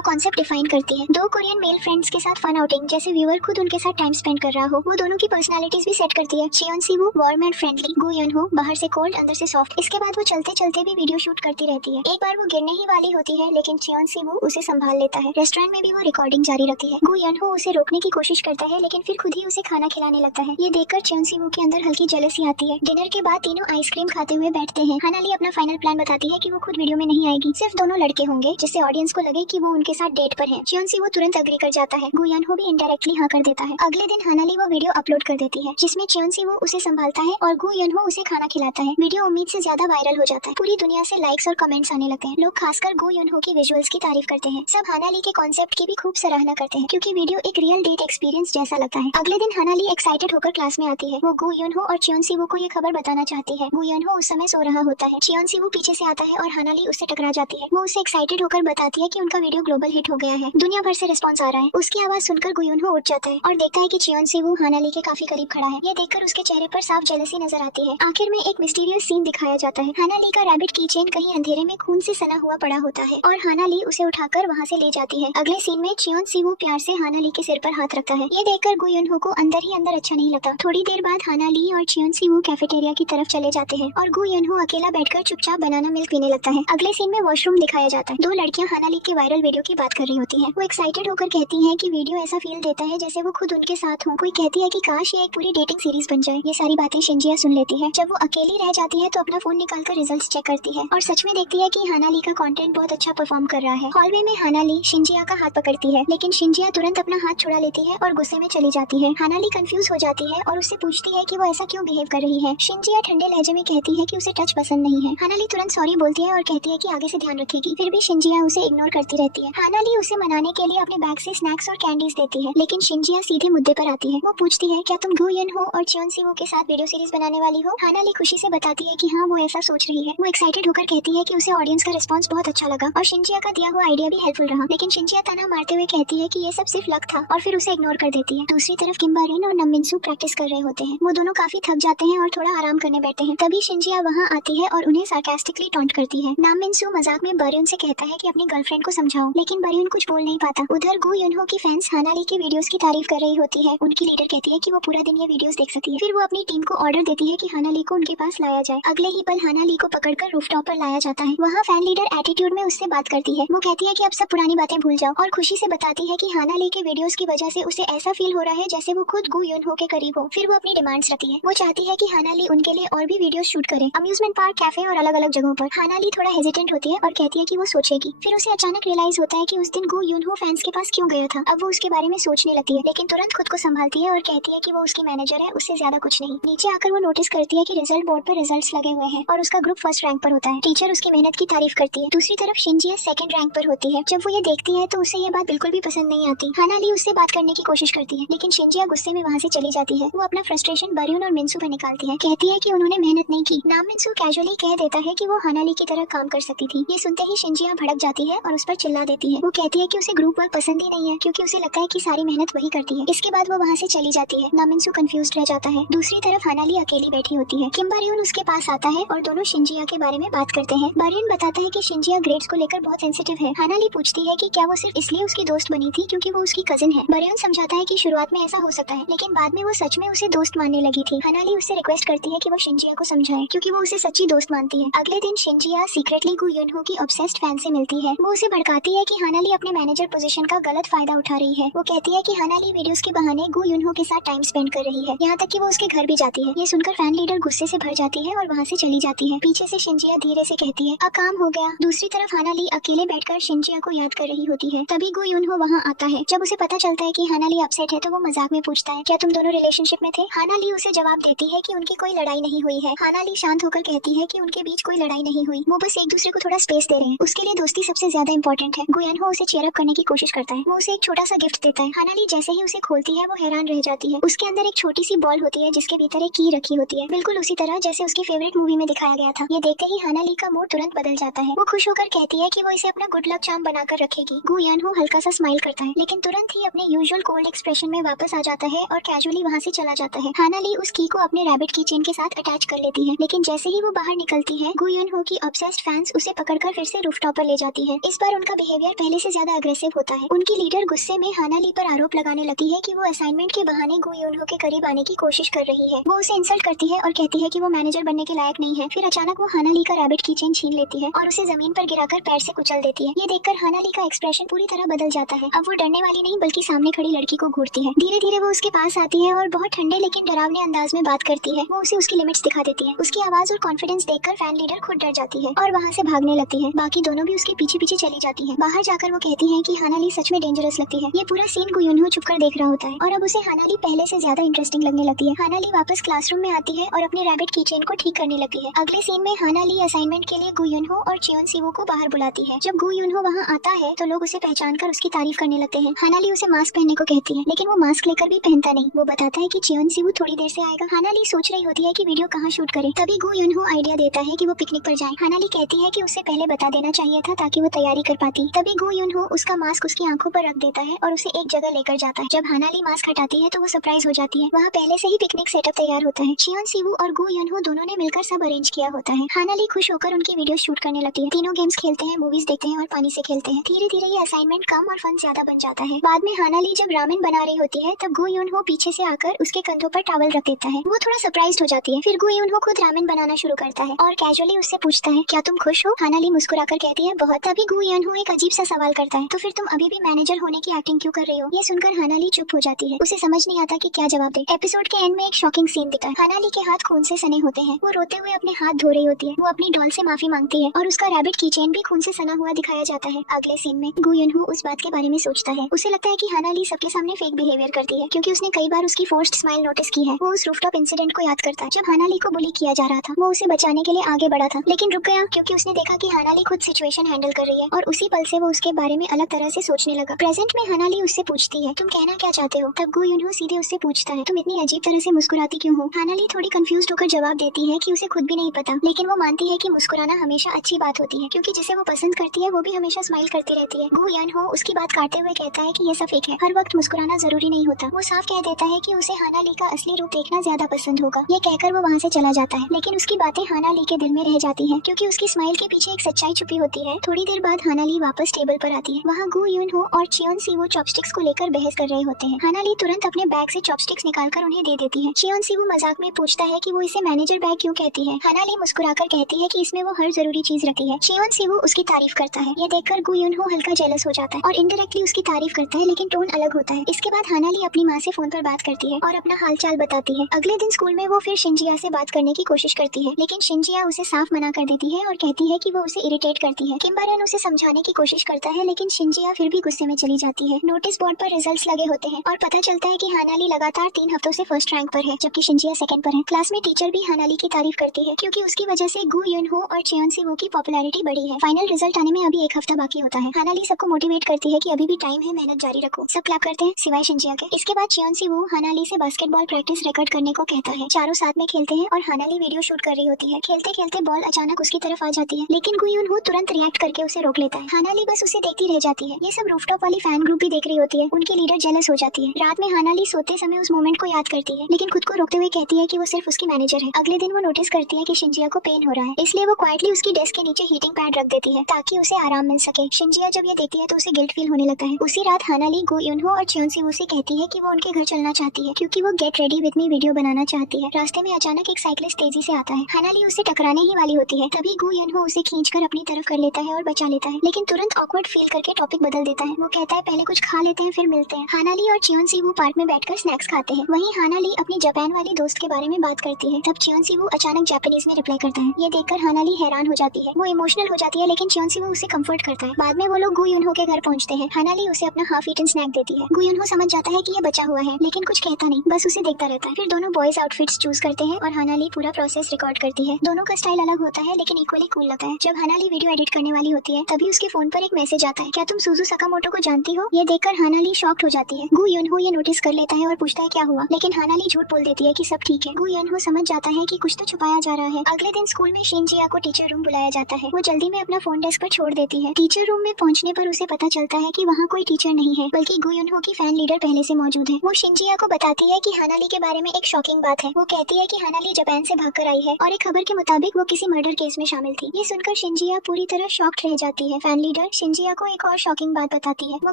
कॉन्सेप्ट डिफाइन करती है। दो कोरियन मेल फ्रेंड्स के साथ फन आउटिंग, जैसे व्यूअर खुद उनके साथ टाइम स्पेंड कर रहा हो। वो दोनों की पर्सनालिटीज भी सेट करती है। चियोन सी-वू वार्म एंड फ्रेंडली, गू यन हो बाहर से कोल्ड अंदर से सॉफ्ट। इसके बाद वो चलते चलते भी वीडियो शूट करती रहती है। एक बार वो गिरने ही वाली होती है, लेकिन चियोन सी-वू उसे संभाल लेता है। रेस्टोरेंट में भी वो रिकॉर्डिंग जारी रखती है। गू यन हो उसे रोकने की कोशिश करता है, लेकिन फिर खुद ही उसे खाना खिलाने लगता है। ये देखकर चियोन सी-वू के अंदर हल्की जेलसी आती है। डिनर के बाद तीनों आइसक्रीम खाते हुए बैठते हैं। हाना ली अपना फाइनल प्लान बताती है कि वो खुद वीडियो में नहीं आएगी, सिर्फ दोनों लड़के होंगे, जिससे ऑडियंस को लगे कि वो उनके साथ डेट पर है। चियोन सी-वू तुरंत अग्री कर जाता है। गू यन हो भी इनडायरेक्टली हाँ कर देता है। अगले दिन हाना ली वो वीडियो अपलोड कर देती है, जिसमें चियोन सी-वू उसे संभालता है और गू यन हो उसे खाना खिलाता है। वीडियो उम्मीद से ज्यादा वायरल हो जाता है। पूरी दुनिया से लाइक्स और कमेंट्स आने लगते हैं। लोग खासकर गू यन हो की विजुअल्स की तारीफ करते हैं। सब हाना ली के कॉन्सेप्ट की भी खूब सराहना करते हैं, क्योंकि वीडियो एक रियल डेट एक्सपीरियंस जैसा लगता है। अगले दिन हाना ली एक्साइटेड होकर क्लास में आती है। वो गू यन हो और चियोन सी-वू को ये खबर बताना चाहती है। गू यन हो उस समय सो रहा होता है। चियोन सी-वू पीछे से आता है और हाना ली उससे टकरा जाती है। वो उसे एक्साइटेड होकर बताती है कि उनका वीडियो ग्लोबल हिट हो गया है, दुनिया भर से रिस्पॉन्स आ रहा है। उसकी आवाज सुनकर गू यन हो उठ जाता है और देखता है कि चियोन सी-वू हाना ली के काफी करीब खड़ा है। ये देखकर उसके चेहरे पर साफ जेलसी नजर आती है। आखिर में एक मिस्टीरियस सीन दिखाया जाता है। हाना ली का रैबिट की चेन कहीं अंधेरे में खून से सना हुआ पड़ा होता है और हाना ली उसे उठाकर वहाँ से ले जाती है। अगले सीन में चियोन सी-वू प्यार से हाना ली के सिर पर हाथ रखता है। ये देखकर गू यन हो को अंदर ही अंदर अच्छा नहीं लगता। थोड़ी देर बाद हाना ली और चियोन सी-वू कैफेटेरिया की तरफ चले जाते हैं और गू यन हो अकेला बैठकर चुपचाप बनाना मिल्क पीने लगता है। अगले सीन में वॉशरूम दिखाया जाता है। दो लड़कियां हाना ली के वायरल वीडियो की बात कर रही होती हैं। वो एक्साइटेड होकर कहती हैं कि वीडियो ऐसा फील देता है जैसे वो खुद उनके साथ हो। कोई कहती है कि काश ये एक पूरी डेटिंग सीरीज बन जाए। ये सारी बातें शिंजिया सुन लेती है। जब वो अकेली रह जाती है तो अपना फोन निकालकर रिजल्ट्स चेक करती है और सच में देखती है कि हाना ली का कंटेंट बहुत अच्छा परफॉर्म कर रहा है। हॉलवे में हाना ली शिंजिया का हाथ पकड़ती है, लेकिन शिंजिया तुरंत अपना हाथ छुड़ा लेती है और गुस्से में चली जाती है। हाना ली कंफ्यूज हो जाती है और उससे पूछती है कि वो ऐसा क्यों बिहेव कर रही है। शिंजिया ठंडे लहजे में कहती है कि उसे टच पसंद नहीं है। हाना ली तुरंत सॉरी बोलती है और कहती है कि आगे से ध्यान रखेगी। फिर भी शिंजिया उसे इग्नोर करती रहती है। हाना ली उसे मनाने के लिए अपने बैग से स्नैक्स और कैंडीज देती है, लेकिन शिंजिया सीधे मुद्दे पर आती है। वो पूछती है, क्या तुम गू यन हो और चियोन सी-वू के साथ वीडियो सीरीज बनाने वाली हो? हाना ली खुशी से बताती है कि हाँ, वो ऐसा सोच रही है। वो एक्साइटेड होकर कहती है कि उसे ऑडियंस का रिस्पांस बहुत अच्छा लगा और शिंजिया का दिया हुआ आइडिया भी हेल्पफुल रहा, लेकिन शिंजिया ताना मारते हुए कहती है कि ये सब सिर्फ लक था और फिर उसे इग्नोर कर देती है। दूसरी तरफ किम्बारिन और नमिनसू प्रैक्टिस कर रहे होते हैं। वो दोनों काफी थक जाते हैं और थोड़ा आराम करने बैठते हैं। तभी शिंजिया वहाँ आती है और उन्हें सार्कास्टिकली टॉन्ट करती है। नमिनसू मजाक में बरियन से कहता है कि अपनी गर्लफ्रेंड को समझाओ, लेकिन बरियन कुछ बोल नहीं पाता। उधर गू यन हो की फैंस हाना ली के वीडियोस की तारीफ कर रही होती है। उनकी लीडर कहती है कि वो पूरा दिन ये वीडियोस देख सकती है। फिर वो अपनी टीम को ऑर्डर देती है कि हाना ली को उनके पास लाया जाए। अगले ही पल हाना ली को पकड़कर रूफटॉप पर लाया जाता है। वहाँ फैन लीडर एटीट्यूड में उससे बात करती है। वो कहती है कि अब सब पुरानी बातें भूल जाओ और खुशी से बताती है कि हाना ली के वीडियोस की वजह से उसे ऐसा फील हो रहा है जैसे वो खुद गू यन हो के करीब हो। फिर वो अपनी डिमांड्स रखती है। वो चाहती है कि हाना ली उनके लिए और भी वीडियोस शूट करे, अम्यूजमेंट पार्क, कैफे और अलग अलग जगहों पर। हाना ली थोड़ा हेजिटेंट होती है और कहती है कि वो सोचेगी। फिर उसे अचानक रियलाइज होता है कि उस दिन गू यन हो फैंस के पास क्यों गया था। अब वो उसके बारे में सोचने लगती है, लेकिन तुरंत खुद को संभालती है और कहती है कि वो उसकी मैनेजर है, उससे ज्यादा कुछ नहीं। नीचे आकर वो नोटिस करती है कि रिजल्ट बोर्ड पर रिजल्ट्स लगे हुए हैं और उसका ग्रुप फर्स्ट रैंक पर होता है। टीचर उसकी मेहनत की तारीफ करती है। दूसरी तरफ शिंजिया सेकंड रैंक पर होती है। जब वो ये देखती है तो उसे ये बात बिल्कुल भी पसंद नहीं आती। हाना ली उससे बात करने की कोशिश करती है, लेकिन शिंजिया गुस्से में वहाँ से चली जाती है। वो अपना फ्रस्ट्रेशन बरियन और मिनसू पर निकालती है। कहती है कि उन्होंने मेहनत नहीं की। नाम मिनसू कैजुअली कह देता है कि वो हाना ली की तरह काम कर सकती थी। ये सुनते ही शिंजिया भड़क जाती है और उस पर चिल्ला देती है। वो कहती है कि उसे ग्रुप वर्क पसंद ही नहीं है, क्योंकि उसे लगता है कि सारी मेहनत वही करती है। इसके बाद वो वहाँ से चली जाती है। नामिनसू कंफ्यूज्ड रह जाता है। दूसरी तरफ हाना ली अकेली बैठी होती है। किम बारियन उसके पास आता है और दोनों शिंजिया के बारे में बात करते हैं। बारियन बताता है कि शिंजिया ग्रेड्स को लेकर बहुत सेंसिटिव है। हाना ली पूछती है कि क्या वो सिर्फ इसलिए उसकी दोस्त बनी थी क्योंकि वो उसकी कजिन है। बारियन समझाता है कि शुरुआत में ऐसा हो सकता है, लेकिन बाद में वो सच में उसे दोस्त मानने लगी थी। हाना ली उससे रिक्वेस्ट करती है कि वो शिंजिया को समझाए, क्योंकि वो उसे सच्ची दोस्त मानती है। अगले दिन शिंजिया सीक्रेटली गू यन हो की ऑब्सेस्ड फैन से मिलती है। वो उसे भड़काती है कि हाना ली अपने मैनेजर पोजीशन का गलत फायदा उठा रही है। वो कहती है कि हाना ली वीडियोस के बहाने गू यन हो के साथ टाइम स्पेंड कर रही है, यहाँ तक कि वो उसके घर भी जाती है। ये सुनकर फैन लीडर गुस्से से भर जाती है और वहाँ से चली जाती है। पीछे से शिंजिया धीरे से कहती है, अब काम हो गया। दूसरी तरफ हाना ली अकेले बैठकर शिंजिया को याद कर रही होती है। तभी गू यन हो वहाँ आता है। जब उसे पता चलता है कि हाना ली अपसेट है तो वो मजाक में पूछता है, क्या तुम दोनों रिलेशनशिप में थे? हाना ली उसे जवाब देती है कि उनकी कोई लड़ाई नहीं हुई है। हाना ली शांत होकर कहती है कि उनके बीच कोई लड़ाई नहीं हुई, वो बस एक दूसरे को थोड़ा स्पेस दे रहे हैं। उसके लिए दोस्ती सबसे ज्यादा इंपॉर्टेंट है। गू यन हो उसे चीयर अप करने की कोशिश करता है। वो उसे एक छोटा सा गिफ्ट देता है। हाना ली जैसे ही उसे खोलती है वो हैरान रह जाती है। उसके अंदर एक छोटी सी बॉल होती है जिसके भीतर एक की रखी होती है, बिल्कुल उसी तरह जैसे उसकी फेवरेट मूवी में दिखाया गया था। ये देखते ही हाना ली का मूड तुरंत बदल जाता है। वो खुश होकर कहती है कि वो इसे अपना गुड लक चार्म बनाकर रखेगी। गू यन हो हल्का सा स्माइल करता है, लेकिन तुरंत ही अपने यूजुअल कोल्ड एक्सप्रेशन में वापस आ जाता है और कैजुअली वहाँ से चला जाता है। हाना ली उस की को अपने रैबिट की चेन के साथ अटैच कर लेती है, लेकिन जैसे ही वो बाहर निकलती है गू यन हो की ऑब्सेस्ड फैंस उसे पकड़कर फिर फिर से रूफटॉप पर ले जाती है। इस बार उनका बिहेवियर पहले से ज्यादा अग्रेसिव होता है। उनकी लीडर गुस्से में हानाली पर आरोप लगाने लगती है कि वो असाइनमेंट के बहाने गु यूनहो के करीब आने की कोशिश कर रही है। वो उसे इंसल्ट करती है और कहती है कि वो मैनेजर बनने के लायक नहीं है। फिर अचानक वो हानाली का रैबिट की चेन छीन लेती है और उसे जमीन पर गिराकर पैर से कुचल देती है। ये देखकर हानाली का एक्सप्रेशन पूरी तरह बदल जाता है। अब वो डरने वाली नहीं बल्कि सामने खड़ी लड़की को घूरती है। धीरे धीरे वो उसके पास आती है और बहुत ठंडे लेकिन डरावने अंदाज में बात करती है। वो उसे उसकी लिमिट्स दिखा देती है। उसकी आवाज और कॉन्फिडेंस देखकर फैन लीडर खुद डर जाती है और वहाँ से भागने लगती है। बाकी दोनों भी उसके पीछे पीछे चली जाती है। बाहर जाकर वो कहती है कि हानाली सच में डेंजरस लगती है। ये पूरा सीन गु यूनहो चुपकर देख रहा होता है और अब उसे हानाली पहले से ज्यादा इंटरेस्टिंग लगने लगती है। हानाली वापस क्लासरूम में आती है और अपने रैबिट की चेन को ठीक करने लगती है। अगले सीन में हानाली असाइनमेंट के लिए गु यूनहो और चियोन सिवो को बाहर बुलाती है। जब गु यूनहो वहाँ आता है तो लोग उसे पहचान कर उसकी तारीफ करने लगते हैं। हानाली उसे मास्क पहनने को कहती है लेकिन वो मास्क लेकर भी पहनता नहीं। वो बताता है कि चियोन सिवो थोड़ी देर से आएगा। हानाली सोच रही होती है कि वीडियो कहाँ शूट करे। तभी गु यूनहो आइडिया देता है कि वो पिकनिक पर जाए। हानाली कहती है कि उससे पहले बता देना चाहिए था ताकि वो तैयारी कर पाती। तभी गु यूनहो उसका मास्क उसकी आंखों पर रख देता है और उसे एक जगह लेकर जाता है। जब हानाली मास्क हटाती है तो वो सरप्राइज हो जाती है। वहाँ पहले से ही पिकनिक सेटअप तैयार होता है। चियोन सिवो और गु यूनहो दोनों ने मिलकर सब अरेंज किया होता है। हानाली खुश होकर उनकी वीडियो शूट करने लगती है। तीनों गेम्स खेलते हैं, मूवीज देखते हैं और पानी से खेलते हैं। धीरे धीरे ये असाइनमेंट कम और फन ज्यादा बन जाता है। बाद में हानाली जब रामेन बना रही होती है तब गु यूनहो पीछे से आकर उसके कंधों पर टॉवल रख देता है। वो थोड़ा सरप्राइज्ड हो जाती है। फिर गु यूनहो खुद रामेन बनाना शुरू करता है और कैजुअली उससे पूछता है क्या तुम खुश हो। हानाली मुस्कुराकर कहती है बहुत। तभी गु यूनहो एक अजीब सा सवाल करता है तो फिर तुम अभी भी मैनेजर होने की एक्टिंग क्यों कर रही हो। ये सुनकर हानाली चुप हो जाती है। उसे समझ नहीं आता कि क्या जवाब दे। एपिसोड के एंड में एक शॉकिंग सीन दिखता है। हानाली के हाथ खून से सने होते हैं। वो रोते हुए अपने हाथ धो रही होती है। वो अपनी डॉल से माफी मांगती है और उसका रैबिट की चेन भी खून से सना हुआ दिखाया जाता है। अगले सीन में गु यूनहो उस बात के बारे में सोचता है। उसे लगता है कि हानाली सबके सामने फेक बिहेवियर करती है क्योंकि उसने कई बार उसकी फोर्स्ड स्माइल नोटिस की है। वो उस रूफटॉप इंसिडेंट को याद करता है जब हानाली को बुली किया जा रहा था। वो उसे बचाने के लिए आगे बढ़ा था लेकिन रुक गया क्योंकि उसने देखा कि हानाली खुद सिचुएशन हैंडल कर रही है और उसी पल से वो उसके बारे में अलग तरह से सोचने लगा। प्रेजेंट में हानाली उससे पूछती है तुम कहना क्या चाहते हो। तब गु यूनहो सीधे उससे पूछता है तुम इतनी अजीब तरह से मुस्कुराती क्यों हो। हानाली थोड़ी कंफ्यूज होकर जवाब देती है कि उसे खुद भी नहीं पता लेकिन वो मानती है कि मुस्कुराना हमेशा अच्छी बात होती है क्योंकि जिसे वो पसंद करती है वो भी हमेशा स्माइल करती रहती है। गु यूनहो उसकी बात काटते हुए कहता है कि ये सब फेक है। हर वक्त मुस्कुराना जरूरी नहीं होता। वो साफ कह देता है कि उसे हानाली का असली रूप देखना ज्यादा पसंद होगा। ये कहकर वो वहाँ से चला जाता है लेकिन उसकी बातें हानाली के दिल में रह जाती है क्योंकि उसकी स्माइल के पीछे एक सच्चाई छुपी होती है। थोड़ी देर बाद हानाली वापस टेबल पर आती है। वहाँ गु यूनहो और चियोन सिवो चॉपस्टिक्स को लेकर बहस कर रहे होते हैं। हानाली तुरंत अपने बैग से चॉपस्टिक्स निकालकर उन्हें दे देती है। चियोन सिवो मजाक में पूछता है कि वो इसे मैनेजर बैग क्यों कहती है। हानाली मुस्कुराकर कहती है कि इसमें वो हर जरूरी चीज रखी है। चियोन सिवो उसकी तारीफ करता है। ये देखकर गु यूनहो हल्का जेलस हो जाता है और इनडायरेक्टली उसकी तारीफ करता है लेकिन टोन अलग होता है। इसके बाद हानाली अपनी माँ से फोन पर बात करती है और अपना हालचाल बताती है। अगले दिन स्कूल में वो फिर शिंजिया से बात करने की कोशिश करती है लेकिन शिंजिया उसे साफ मना कर देती है और कहती है कि वो उसे इरिटेट करती है। किम्बरन उसे समझाने की कोशिश करता है लेकिन शिंजिया फिर भी गुस्से में चली जाती है। नोटिस बोर्ड पर रिजल्ट्स लगे होते हैं और पता चलता है कि हानाली लगातार 3 हफ्तों से फर्स्ट रैंक पर है जबकि शिंजिया सेकंड पर है। क्लास में टीचर भी हानाली की तारीफ करती है क्योंकि उसकी वजह से गु यूनहो और चियोन सिवो की पॉपुलैरिटी बढ़ी है। फाइनल रिजल्ट आने में अभी 1 हफ्ता बाकी होता है। हानाली सबको मोटिवेट करती है कि अभी भी टाइम है, मेहनत जारी रखो। सब क्लैप करते हैं सिवाय शिंजिया के। इसके बाद चियोन सिवो हानाली से बास्केटबॉल प्रैक्टिस रिकॉर्ड करने को कहता है। चारों साथ में खेलते हैं और हानाली वीडियो शूट कर रही होती है। खेलते खेलते बॉल अचानक उसकी तरफ आ जाती है लेकिन गु यूनहो तुरंत रिएक्ट करके उसे रोक लेता है। हानाली बस उसे देखती रह जाती है। ये सब रूफटॉप वाली फैन ग्रुप भी देख रही होती है। उनकी लीडर जेलस हो जाती है। रात में हानाली सोते समय उस मोमेंट को याद करती है लेकिन खुद को रोकते हुए कहती है कि वो सिर्फ उसकी मैनेजर है। अगले दिन वो नोटिस करती है कि शिंजिया को पेन हो रहा है इसलिए वो क्वाइटली उसकी डेस्क के नीचे हीटिंग पैड रख देती है ताकि उसे आराम मिल सके। शिंजिया जब ये देखती है तो उसे गिल्ट फील होने लगता है। उसी रात हानाली गु यूनहो और चियोन सिवो से कहती है कि वो उनके घर चलना चाहती है क्योंकि वो get ready with me video बनाना चाहती है। रास्ते में अचानक एक साइकिलिस्ट तेजी से आता है। हानाली उसे टकराने ही वाली होती है तभी गु यूनहो उसे खींचकर अपनी तरफ कर लेता है और बचा लेता है लेकिन तुरंत ऑकवर्ड फील करके टॉपिक बदल देता है। वो कहता है पहले कुछ खा लेते हैं फिर मिलते हैं। हानाली और चियोन सिवो पार्क में बैठकर स्नैक्स खाते हैं। वहीं हानाली अपनी जापान वाली दोस्त के बारे में बात करती है। तब चियोन सिवो अचानक जापानीज में रिप्लाई करता है। ये देखकर हानाली हैरान हो जाती है। वो इमोशनल हो जाती है लेकिन चियोन सिवो उसे कंफर्ट करता है। बाद में वो लोग गु यूनहो के घर पहुंचते हैं। हानाली उसे अपना हाफ ईटन स्नैक देती है। गु यूनहो समझ जाता है कि ये बचा हुआ है लेकिन कुछ कहता नहीं, बस उसे देखता रहता है। फिर दोनों बॉयज आउटफिट्स चूज करते हैं और हानाली पूरा प्रोसेस रिकॉर्ड करती है। दोनों का स्टाइल अलग होता है लेकिन इक्वली कूल लगता है। जब हानाली वीडियो एडिट करने वाली होती है तभी उसके फोन पर एक मैसेज आता है, क्या तुम सुजू सकामोटो को जानती हो। ये देखकर हानाली शॉक्ड हो जाती है। गु यूनहो ये नोटिस कर लेता है और पूछता है क्या हुआ लेकिन हानाली झूठ बोल देती है कि सब ठीक है। गु यूनहो समझ जाता है कि कुछ तो छुपाया जा रहा है। अगले दिन स्कूल में शिंजिया को टीचर रूम बुलाया जाता है। वो जल्दी में अपना फोन डेस्क पर छोड़ देती है। टीचर रूम में पहुंचने पर उसे पता चलता है कि वहाँ कोई टीचर नहीं है बल्कि गु यूनहो की फैन लीडर पहले से मौजूद है। वो शिंजिया को बताती है कि हानाली के बारे में एक शॉकिंग बात है। वो कहती है कि हानाली जापान से भागकर आई है और एक खबर के मुताबिक वो किसी मर्डर केस में शामिल थी। ये सुनकर शिंजिया शिंजिया पूरी तरह शॉक्ड रह जाती है। फैन लीडर शिंजिया को एक और शॉकिंग बात बताती है। वो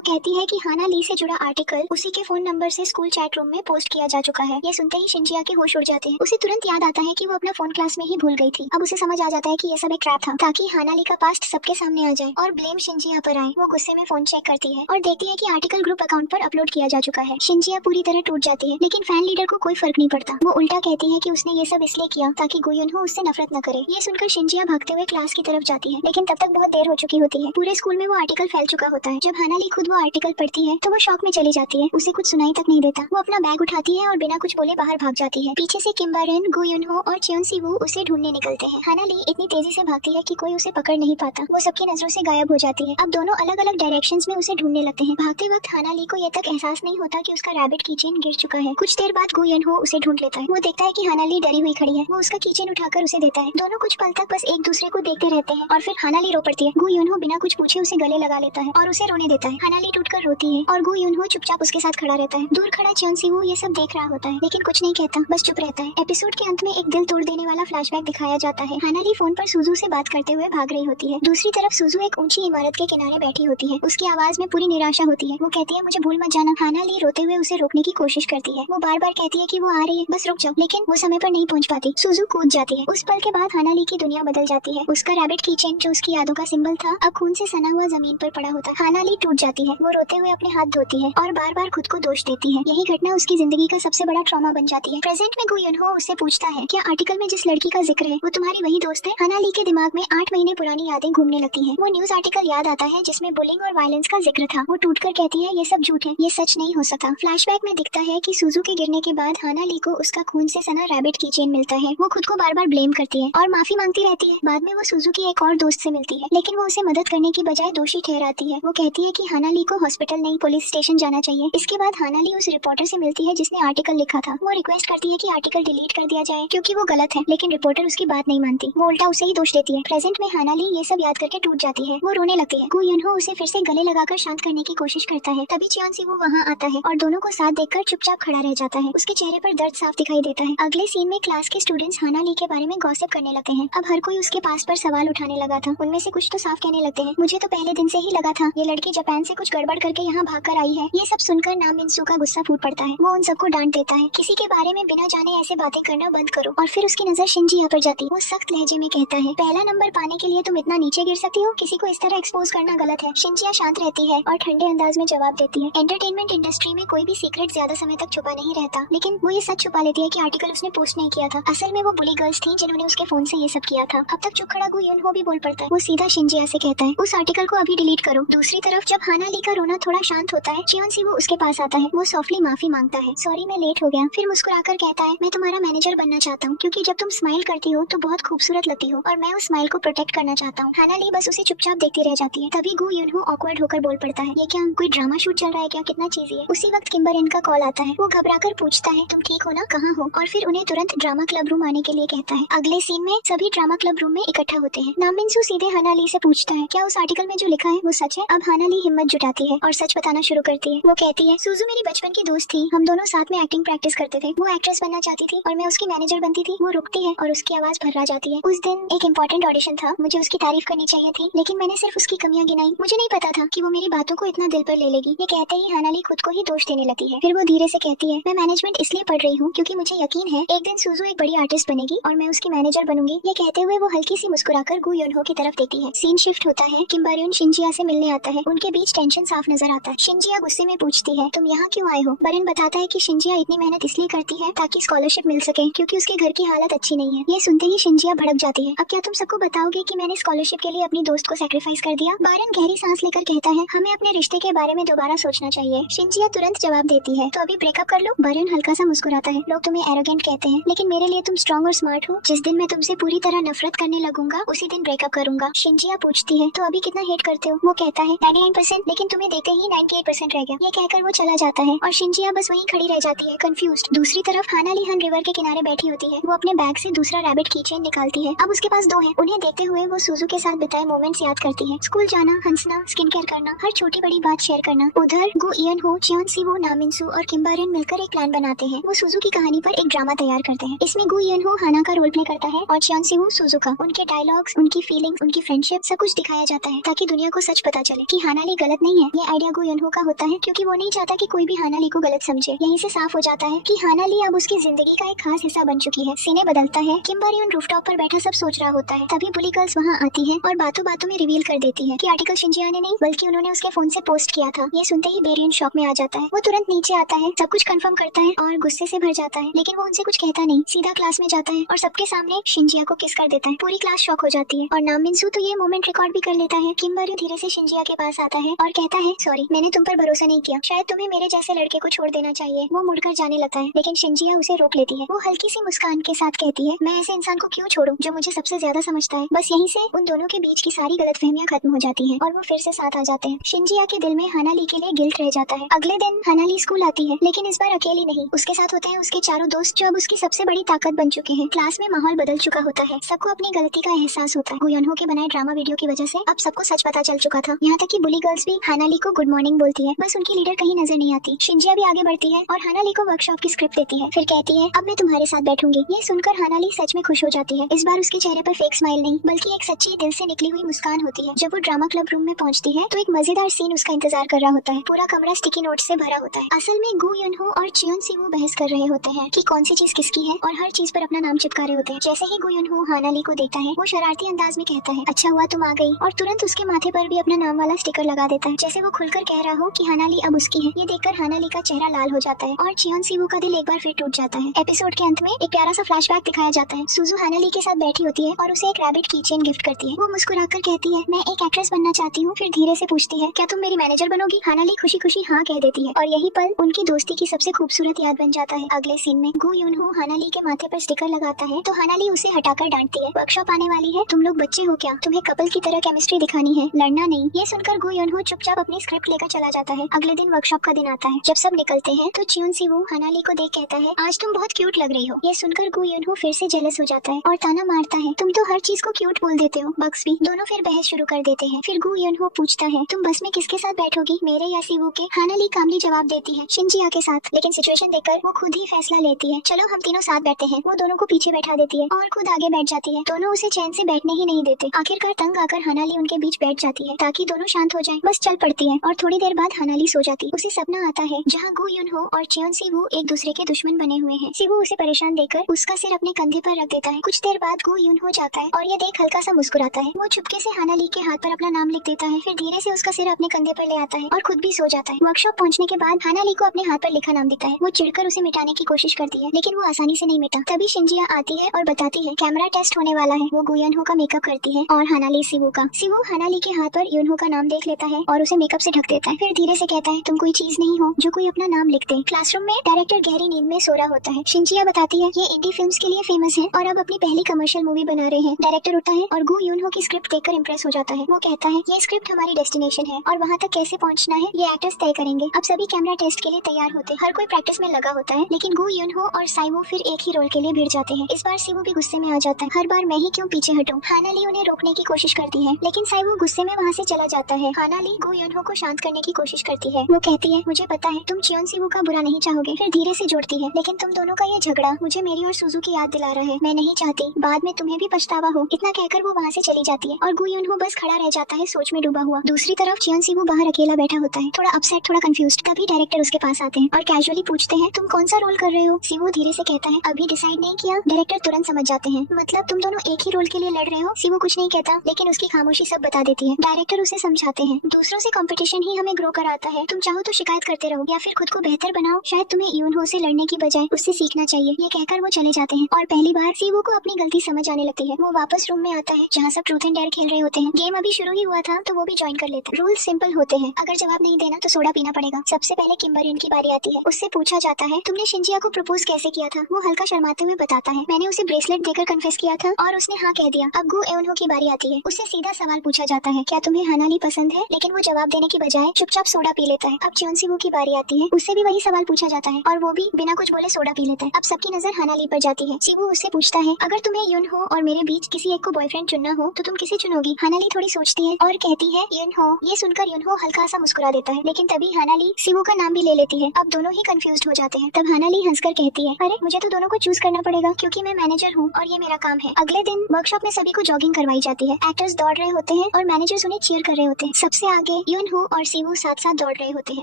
कहती है कि हाना ली से जुड़ा आर्टिकल उसी के फोन नंबर से स्कूल चैट रूम में पोस्ट किया जा चुका है। ये सुनते ही शिंजिया के होश उड़ जाते हैं। उसे तुरंत याद आता है कि वो अपना फोन क्लास में ही भूल गई थी। अब उसे समझ आ जाता है कि ये सब एक ट्रैप था ताकि हाना ली का पास्ट सबके सामने आ जाए और ब्लेम शिंजिया पर आए। वो गुस्से में फोन चेक करती है और देखती है कि आर्टिकल ग्रुप अकाउंट पर अपलोड किया जा चुका है। शिंजिया पूरी तरह टूट जाती है, लेकिन फैन लीडर को कोई फर्क नहीं पड़ता। वो उल्टा कहती है कि उसने ये सब इसलिए किया ताकि गुयुनहो उससे नफरत न करे। ये सुनकर शिंजिया भागते हुए क्लास की तरफ जाती है, लेकिन तब तक बहुत देर हो चुकी होती है। पूरे स्कूल में वो आर्टिकल फैल चुका होता है। जब हाना ली खुद वो आर्टिकल पढ़ती है तो वो शॉक में चली जाती है। उसे कुछ सुनाई तक नहीं देता। वो अपना बैग उठाती है और बिना कुछ बोले बाहर भाग जाती है। पीछे से किम्बारेन, गुयुनहो और चियोनसीवू उसे ढूंढने निकलते हैं। हाना ली इतनी तेजी से भागती है कि कोई उसे पकड़ नहीं पाता। वो सबकी नजरों से गायब हो जाती है। अब दोनों अलग अलग डायरेक्शंस में उसे ढूंढने लगते हैं। भागते वक्त हाना ली को ये तक एहसास नहीं होता कि उसका रैबिट कीचेन गिर चुका है। कुछ देर बाद गुयुनहो उसे ढूंढ लेता है। वो देखता है कि हाना ली डरी हुई खड़ी है। वो उसका कीचेन उठाकर उसे देता है। दोनों कुछ पल तक बस एक दूसरे को देखते रहते हैं और फिर हाना ली रो पड़ती है। गुयुनहो बिना कुछ पूछे उसे गले लगा लेता है और उसे रोने देता है। हाना ली टूटकर रोती है और गुयुनहो चुपचाप उसके साथ खड़ा रहता है। दूर खड़ा चियोनसीवू ये सब देख रहा होता है, लेकिन कुछ नहीं कहता, बस चुप रहता है। एपिसोड के अंत में एक दिल तोड़ देने वाला फ्लैशबैक दिखाया जाता है। हाना ली फोन पर सुजू से बात करते हुए भाग रही होती है। दूसरी तरफ सुजू एक ऊंची इमारत के किनारे बैठी होती है। उसकी आवाज में पूरी निराशा होती है। वो कहती है मुझे भूल मत जाना। हाना ली रोते हुए उसे रोकने की कोशिश करती है। वो बार बार कहती है कि वो आ रही है, बस रुक जाओ, लेकिन वो समय पर नहीं पहुंच पाती। सुजू कूद जाती है। उस पल के बाद हाना ली की दुनिया बदल जाती है। उसका रैबिट कीचेन जो उसकी यादों का सिंबल था अब खून से सना हुआ जमीन पर पड़ा होता है। हाना ली टूट जाती है। वो रोते हुए अपने हाथ धोती है और बार बार खुद को दोष देती है। यही घटना उसकी जिंदगी का सबसे बड़ा ट्रॉमा बन जाती है। प्रेजेंट में गुयुनहो उससे पूछता है क्या आर्टिकल में जिस लड़की का जिक्र है वो तुम्हारी वही दोस्त है? हाना ली के दिमाग में 8 महीने पुरानी यादें घूमने लगती हैं। वो न्यूज आर्टिकल याद आता है जिसमें बुलिंग और वायलेंस का जिक्र था। वो टूटकर कहती है ये सब झूठ है, ये सच नहीं हो सकता। फ्लैशबैक में दिखता है कि सुजू के गिरने के बाद हाना ली को उसका खून से सना रैबिट कीचेन मिलता है। वो खुद को बार बार ब्लेम करती है और माफी मांगती रहती है। बाद में वो सुजू की एक और दोस्त से मिलती है, लेकिन वो उसे मदद करने की बजाय दोषी ठहराती है। वो कहती है कि हाना ली को हॉस्पिटल नहीं पुलिस स्टेशन जाना चाहिए। इसके बाद हाना ली उस रिपोर्टर से मिलती है जिसने आर्टिकल लिखा था। वो रिक्वेस्ट करती है कि आर्टिकल डिलीट कर दिया जाए क्योंकि वो गलत है, लेकिन रिपोर्टर उसकी बात नहीं मानती। वो उल्टा उसे ही दोष देती है। प्रेजेंट में हाना ली ये सब याद करके टूट जाती है। वो रोने लगती है। गुयुनहो उसे फिर से गले लगाकर शांत करने की कोशिश करता है। तभी चियोनसीवू वहाँ आता है और दोनों को साथ देखकर चुपचाप खड़ा रह जाता है। उसके चेहरे पर दर्द साफ दिखाई देता है। अगले सीन में क्लास के स्टूडेंट्स हाना ली के बारे में गॉसिप करने लगते हैं। अब हर कोई उसके पास पर सवाल उठाने लगा था। उनमें से कुछ तो साफ कहने लगते हैं मुझे तो पहले दिन से ही लगा था ये लड़की जापान से कुछ गड़बड़ करके यहाँ भाग कर आई है। ये सब सुनकर नामिन्सू का गुस्सा फूट पड़ता है। वो उन सबको डांट देता है किसी के बारे में बिना जाने ऐसे बातें करना बंद करो। और फिर उसकी नजर शिंजिया पर जाती है। वो सख्त लहजे में कहता है पहला नंबर पाने के लिए तुम इतना नीचे गिर सकती हो? किसी को इस तरह एक्सपोज करना गलत है। शिंजिया शांत रहती है और ठंडे अंदाज में जवाब देती है एंटरटेनमेंट इंडस्ट्री में कोई भी सीक्रेट ज्यादा समय तक छुपा नहीं रहता। लेकिन वो ये सच छुपा लेती है कि आर्टिकल उसने पोस्ट नहीं किया था। असल में वो बुली गर्ल्स थी जिन्होंने उसके फोन से ये सब किया था। अब तक चुप खड़ा गुयुनहो भी बोल पड़ता है। वो सीधा शिंजिया से कहता है उस आर्टिकल को अभी डिलीट करो। दूसरी तरफ जब हाना ली का रोना थोड़ा शांत होता है चियोनसीवू उसके पास आता है। वो सॉफ्टली माफी मांगता है सॉरी मैं लेट हो गया। फिर मुस्कुराकर कहता है मैं तुम्हारा मैनेजर बनना चाहता हूँ क्योंकि जब तुम स्माइल करती हो तो बहुत खूबसूरत लगती हो और मैं उस स्माइल को प्रोटेक्ट करना चाहता हूँ। हाना ली बस उसे चुपचाप देखती रह जाती है। तभी गुयुनहो ऑकवर्ड होकर बोल पड़ता है ये क्या कोई ड्रामा शूट चल रहा है क्या? कितना चीजी है। उसी वक्त किम्बरेन का कॉल आता है। वो घबराकर पूछता है तुम ठीक हो ना, कहाँ हो? और फिर उन्हें तुरंत ड्रामा क्लब रूम आने के लिए कहता है। अगले सीन में सभी ड्रामा क्लब रूम में इकट्ठा होते हैं। नामिन्सू सीधे हाना ली से पूछता है क्या उस आर्टिकल में जो लिखा है वो सच है? अब हाना ली हिम्मत जुटाती है और सच बताना शुरू करती है। वो कहती है सुजू मेरी बचपन की दोस्त थी। हम दोनों साथ में एक्टिंग प्रैक्टिस करते थे। वो एक्ट्रेस बनना चाहती थी और मैं उसकी मैनेजर बनती थी। वो रुकती है और उसकी आवाज भर्रा जाती है। उस दिन एक इम्पोर्टेंट ऑडिशन था। मुझे उसकी तारीफ करनी चाहिए थी लेकिन मैंने सिर्फ उसकी कमियां गिनाई। मुझे नहीं पता था कि वो मेरी बातों को इतना दिल पर ले लेगी। ये कहते ही हाना ली खुद को ही दोष देने लगती है। फिर वो धीरे से कहती है मैं मैनेजमेंट इसलिए पढ़ रही हूँ क्योंकि मुझे यकीन है एक दिन सुजू एक बड़ी आर्टिस्ट बनेगी और मैं उसकी मैनेजर बनूंगी। ये कहते हुए वो हल्की सी मुस्कुराकर गुयुनहो की तरफ देखती है। सीन शिफ्ट होता है। किम्बारियन शिंजिया से मिलने आता है। उनके बीच टेंशन साफ नजर आता है। शिंजिया गुस्से में पूछती है तुम यहाँ क्यों आए हो? बरन बताता है कि शिंजिया इतनी मेहनत इसलिए करती है ताकि स्कॉलरशिप मिल सके क्योंकि उसके घर की हालत अच्छी नहीं है। ये सुनते ही शिंजिया भड़क जाती है। अब क्या तुम सबको बताओगे कि मैंने स्कॉलरशिप के लिए अपनी दोस्त को सैक्रिफाइस कर दिया? बारन गहरी सांस लेकर कहता है हमें अपने रिश्ते के बारे में दोबारा सोचना चाहिए। शिंजिया तुरंत जवाब देती है तो अभी ब्रेकअप कर लो। बरन हल्का सा मुस्कुराता है लोग तुम्हें एरोगेंट कहते हैं लेकिन मेरे लिए तुम स्ट्रॉन्ग और स्मार्ट हो। जिस दिन मैं तुमसे पूरी तरह नफरत करने लगूंगा उसी दिन ब्रेकअप करूंगा। शिंजिया पूछती है तो अभी कितना हेट करते हो? वो कहता है 99%, लेकिन तुम्हें देखते ही 98% रह गया। ये कहकर वो चला जाता है और शिंजिया बस वहीं खड़ी रह जाती है कंफ्यूज्ड। दूसरी तरफ हाना ली हन रिवर के किनारे बैठी होती है। वो अपने बैग से दूसरा रैबिट कीचेन निकालती है। अब उसके पास 2 है। उन्हें देखते हुए वो सुजू के साथ बिताए मोमेंट्स याद करती है। स्कूल जाना, हंसना, स्किन केयर करना, हर छोटी बड़ी बात शेयर करना। उधर गुयुनहो, चियोनसीवू, नामिन्सू और किम्बारेन मिलकर एक प्लान बनाते हैं। वो सुजू की कहानी पर एक ड्रामा तैयार करते हैं। इसमें गुयुनहो हाना का रोल प्ले करता है और चियोनसीवू सुजू का। उनके डायलॉग्स, उनकी फीलिंग्स, उनकी फ्रेंडशिप सब कुछ दिखाया जाता है ताकि दुनिया को सच पता चले कि हानाली गलत नहीं है। ये आइडिया गो युनहो का होता है क्योंकि वो नहीं चाहता कि कोई भी हानाली को गलत समझे। यहीं से साफ हो जाता है कि हानाली अब उसकी जिंदगी का एक खास हिस्सा बन चुकी है। सीने बदलता है, किम बरी उन रूफटॉप पर बैठा सब सोच रहा होता है। तभी बुली गर्ल्स वहाँ आती है और बातों बातों में रिवील कर देती है कि आर्टिकल शिंजिया ने नहीं बल्कि उन्होंने उसके फोन से पोस्ट किया था। ये सुनते ही बेरियन शॉक में आ जाता है। वो तुरंत नीचे आता है, सब कुछ कंफर्म करता है और गुस्से से भर जाता है, लेकिन वो उनसे कुछ कहता नहीं, सीधा क्लास में जाता है और सबके सामने शिंजिया को किस कर देता है। पूरी क्लास शॉक हो जाती है और नामिनसू तो ये मोमेंट रिकॉर्ड भी कर लेता है। किम बरी धीरे से शिंजिया के पास आता है और कहता है, सॉरी मैंने तुम पर भरोसा नहीं किया, शायद तुम्हें मेरे जैसे लड़के को छोड़ देना चाहिए। वो मुड़कर जाने लगता है लेकिन शिंजिया उसे रोक लेती है। वो हल्की सी मुस्कान के साथ कहती है, मैं ऐसे इंसान को क्यों छोड़ूं जो मुझे सबसे ज्यादा समझता है। बस यहीं से उन दोनों के बीच की सारी गलतफहमियां खत्म हो जाती हैं और वो फिर से साथ आ जाते हैं। शिंजिया के दिल में हानाली के लिए गिल्ट रह जाता है। अगले दिन हानाली स्कूल आती है लेकिन इस बार अकेली नहीं, उसके साथ होते हैं उसके चारों दोस्त जो अब उसकी सबसे बड़ी ताकत बन चुके हैं। क्लास में माहौल बदल चुका होता है, सबको अपनी गलती का एहसास होता है। गो युनहो के बनाए ड्रामा वीडियो की वजह से अब सबको सच पता चल चुका था। यहाँ तक कि बुली गर्ल्स भी हानाली को गुड मॉर्निंग बोलती है, बस उनकी लीडर कहीं नजर नहीं आती। शिंजिया भी आगे बढ़ती है और हानाली को वर्कशॉप की स्क्रिप्ट देती है, फिर कहती है, अब मैं तुम्हारे साथ बैठूंगी। ये सुनकर हानाली सच में खुश हो जाती है। इस बार उसके चेहरे पर फेक स्माइल नहीं बल्कि एक सच्ची दिल से निकली हुई मुस्कान होती है। जब वो ड्रामा क्लब रूम में पहुंचती है तो एक मजेदार सीन उसका इंतजार कर रहा होता है। पूरा कमरा स्टिकी नोट से भरा होता है। असल में गो युनहो और चियोन सिवू बहस कर रहे होते हैं कि कौन सी चीज किसकी है और हर चीज पर अपना नाम चिपका रहे होते हैं। जैसे ही गो युनहो हानाली को देखता है वो शरारती अंदाज में कहता है, अच्छा हुआ तुम आ गई, और तुरंत उसके माथे पर भी अपना नाम वाला स्टिकर लगा देता है, जैसे वो खुलकर कह रहा हो कि हानाली अब उसकी है। ये देखकर हानाली का चेहरा लाल हो जाता है और चियोन सिवू का दिल एक बार फिर टूट जाता है। एपिसोड के अंत में एक प्यारा सा फ्लैशबैक दिखाया जाता है। सुजू हानाली के साथ बैठी होती है और उसे एक रैबिट की चेन गिफ्ट करती है। वो मुस्कुराकर कहती है, मैं एक एक्ट्रेस बनना चाहती हूँ। फिर धीरे से पूछती है, क्या तुम मेरी मैनेजर बनोगी? हानाली खुशी खुशी हाँ कह देती है और यही पल उनकी दोस्ती की सबसे खूबसूरत याद बन जाता है। अगले सीन में गो युनहो हानाली के माथे पर स्टिकर लगाता है तो हानाली उसे हटाकर डांटती है, वर्कशॉप आने वाली है, तुम लोग बच्चे हो क्या? तुम्हें कपल की तरह केमिस्ट्री दिखानी है, लड़ना नहीं। ये सुनकर गो युनहो चुपचाप अपनी स्क्रिप्ट लेकर चला जाता है। अगले दिन वर्कशॉप का दिन आता है। जब सब निकलते हैं तो चियोन सिवू हानाली को देख कहता है, आज तुम बहुत क्यूट लग रही हो। ये सुनकर गो युनहो फिर से जेलस हो जाता है और ताना मारता है, तुम तो हर चीज को क्यूट बोल देते हो। बक्स भी। दोनों फिर बहस शुरू कर देते हैं। फिर गो युनहो पूछता है, तुम बस में किसके साथ बैठोगी, मेरे या सिवू के? हानाली कामली जवाब देती है, शिंजिया के साथ। लेकिन सिचुएशन देखकर वो खुद ही फैसला लेती है, चलो हम तीनों साथ बैठते हैं। वो दोनों को पीछे बैठा देती है और खुद आगे बैठ जाती है। दोनों उसे चैन से बैठने ही नहीं देते। आखिरकार तंग आकर हानाली उनके बीच बैठ जाती है ताकि दोनों शांत हो जाएं। बस चल पड़ती है और थोड़ी देर बाद हानाली सो जाती है। उसे सपना आता है जहाँ गो युनहो और चियोन सिवू एक दूसरे के दुश्मन बने हुए हैं। सिवू उसे परेशान देखकर उसका सिर अपने कंधे पर रख देता है। कुछ देर बाद गो युनहो जाता है और ये देख हल्का सा मुस्कुराता है। वो चुपके से हानाली के हाथ पर अपना नाम लिख देता है, फिर धीरे से उसका सिर अपने कंधे पर ले आता है और खुद भी सो जाता है। वर्कशॉप पहुंचने के बाद हानाली को अपने हाथ पर लिखा नाम दिखता है। वो चिढ़कर उसे मिटाने की कोशिश करती है लेकिन वो आसानी से नहीं मिटा। तभी शिंजिया आती है और बताती है, कैमरा टेस्ट होने वाला है। वो गो युनहो का मेकअप करती है और हानाली सिवू का। सिवू हानाली के हाथ पर युनहो का नाम देख लेता है और उसे मेकअप से ढक देता है, फिर धीरे से कहता है, तुम कोई चीज नहीं हो जो कोई अपना नाम लिख दे। क्लासरूम में डायरेक्टर गहरी नींद में सो रहा होता है। शिंजिया बताती है, ये इंडी फिल्म्स के लिए फेमस है और अब अपनी पहली कमर्शियल मूवी बना रहे हैं। डायरेक्टर उठता है और गो युनहो की स्क्रिप्ट देखकर इंप्रेस हो जाता है। वो कहता है, ये स्क्रिप्ट हमारी डेस्टिनेशन है और वहाँ तक कैसे पहुँचना है ये एक्टर्स तय करेंगे। अब सभी कैमरा टेस्ट के लिए तैयार होते हैं। हर कोई प्रैक्टिस में लगा होता है लेकिन गो युनहो और साइवो फिर एक ही रोल के लिए भिड़ जाते हैं। इस बार सिवू भी गुस्से में आ जाता है, हर बार मैं ही क्यों पीछे हटूं। हानाली उन्हें रोकने की कोशिश करती है लेकिन साइवो गुस्से में वहाँ से चला जाता है। हानाली गो युनहो को शांत करने की कोशिश करती है। वो कहती है, मुझे पता है तुम चियोन सिवू का बुरा नहीं चाहोगे। फिर धीरे से जोड़ती है, लेकिन तुम दोनों का ये झगड़ा मुझे मेरी और सुजू की याद दिला रहा है। मैं नहीं चाहती बाद में तुम्हें भी पछतावा हो। इतना कहकर वो वहाँ से चली जाती है और गो युनहो बस खड़ा रह जाता है सोच में डूबा हुआ। दूसरी तरफ चियोन सिवू बाहर अकेला बैठा होता है, थोड़ा अपसेट, थोड़ा कंफ्यूज्ड। तभी डायरेक्टर उसके पास आते हैं और कैजुअली पूछते हैं, तुम कौन सा रोल कर रहे हो? सिवू धीरे से कहता है, अभी डिसाइड नहीं किया। डायरेक्टर तुरंत समझ जाते हैं, मतलब तुम दोनों एक ही रोल के लिए लड़ रहे हो। सिवू कुछ नहीं कहता लेकिन उसकी खामोशी सब बता देती है। डायरेक्टर उसे समझाते हैं, दूसरों से कंपटीशन ही हमें ग्रो कराता है। तुम चाहो तो शिकायत करते रहो या फिर खुद को बेहतर बनाओ। शायद तुम्हें युनहो से लड़ने की बजाय उससे सीखना चाहिए। ये कहकर वो चले जाते हैं और पहली बार सिवू को अपनी गलती समझ आने लगती है। वो वापस रूम में आता है जहाँ सब ट्रूथ एंड डेयर खेल रहे होते हैं। गेम अभी शुरू ही हुआ था तो वो भी ज्वाइन कर लेता है। रूल सिंपल होते हैं, अगर जवाब नहीं देना तो सोडा पीना पड़ेगा। सबसे पहले किम बरी की बारी आती है। उससे पूछा जाता है, तुमने शिंजिया को प्रपोज कैसे किया था? वो हल्का शर्माते हुए बताता है, मैंने उसे ब्रेसलेट देकर कन्फेस किया था और उसने हाँ कह दिया। अब गो युनहो की बारी आती है। उससे सीधा सवाल पूछा जाता है, क्या तुम्हें हानाली पसंद है? लेकिन वो जवाब देने की बजाय चुपचाप सोडा पी लेता है। अब चियोन सिवू की बारी आती है। उससे भी वही सवाल पूछा जाता है और वो भी बिना कुछ बोले सोडा पी लेता है। अब सबकी नजर हानाली पर जाती है। सिवू उससे पूछता है, अगर तुम्हें युनहो और मेरे बीच किसी एक को बॉयफ्रेंड चुनना हो तो तुम किसे चुनोगी? हानाली थोड़ी सोचती है और कहती है, युनहो। ये सुनकर युनहो हल्का सा मुस्कुरा देता है लेकिन तभी हानाली सिवू का नाम भी ले लेती है। अब दोनों ही कंफ्यूज्ड हो जाते हैं। तब हानाली हंसकर कहती है, अरे मुझे तो दोनों को चूज करना पड़ेगा क्योंकि मैं मैनेजर हूँ और ये मेरा काम है। अगले दिन वर्कशॉप में सभी को जॉगिंग जॉगिंग करवाई जाती है। एक्टर्स दौड़ रहे होते हैं और मैनेजर्स उन्हें चीयर कर रहे होते हैं। सबसे आगे यूनहो और सीवू साथ साथ दौड़ रहे होते हैं।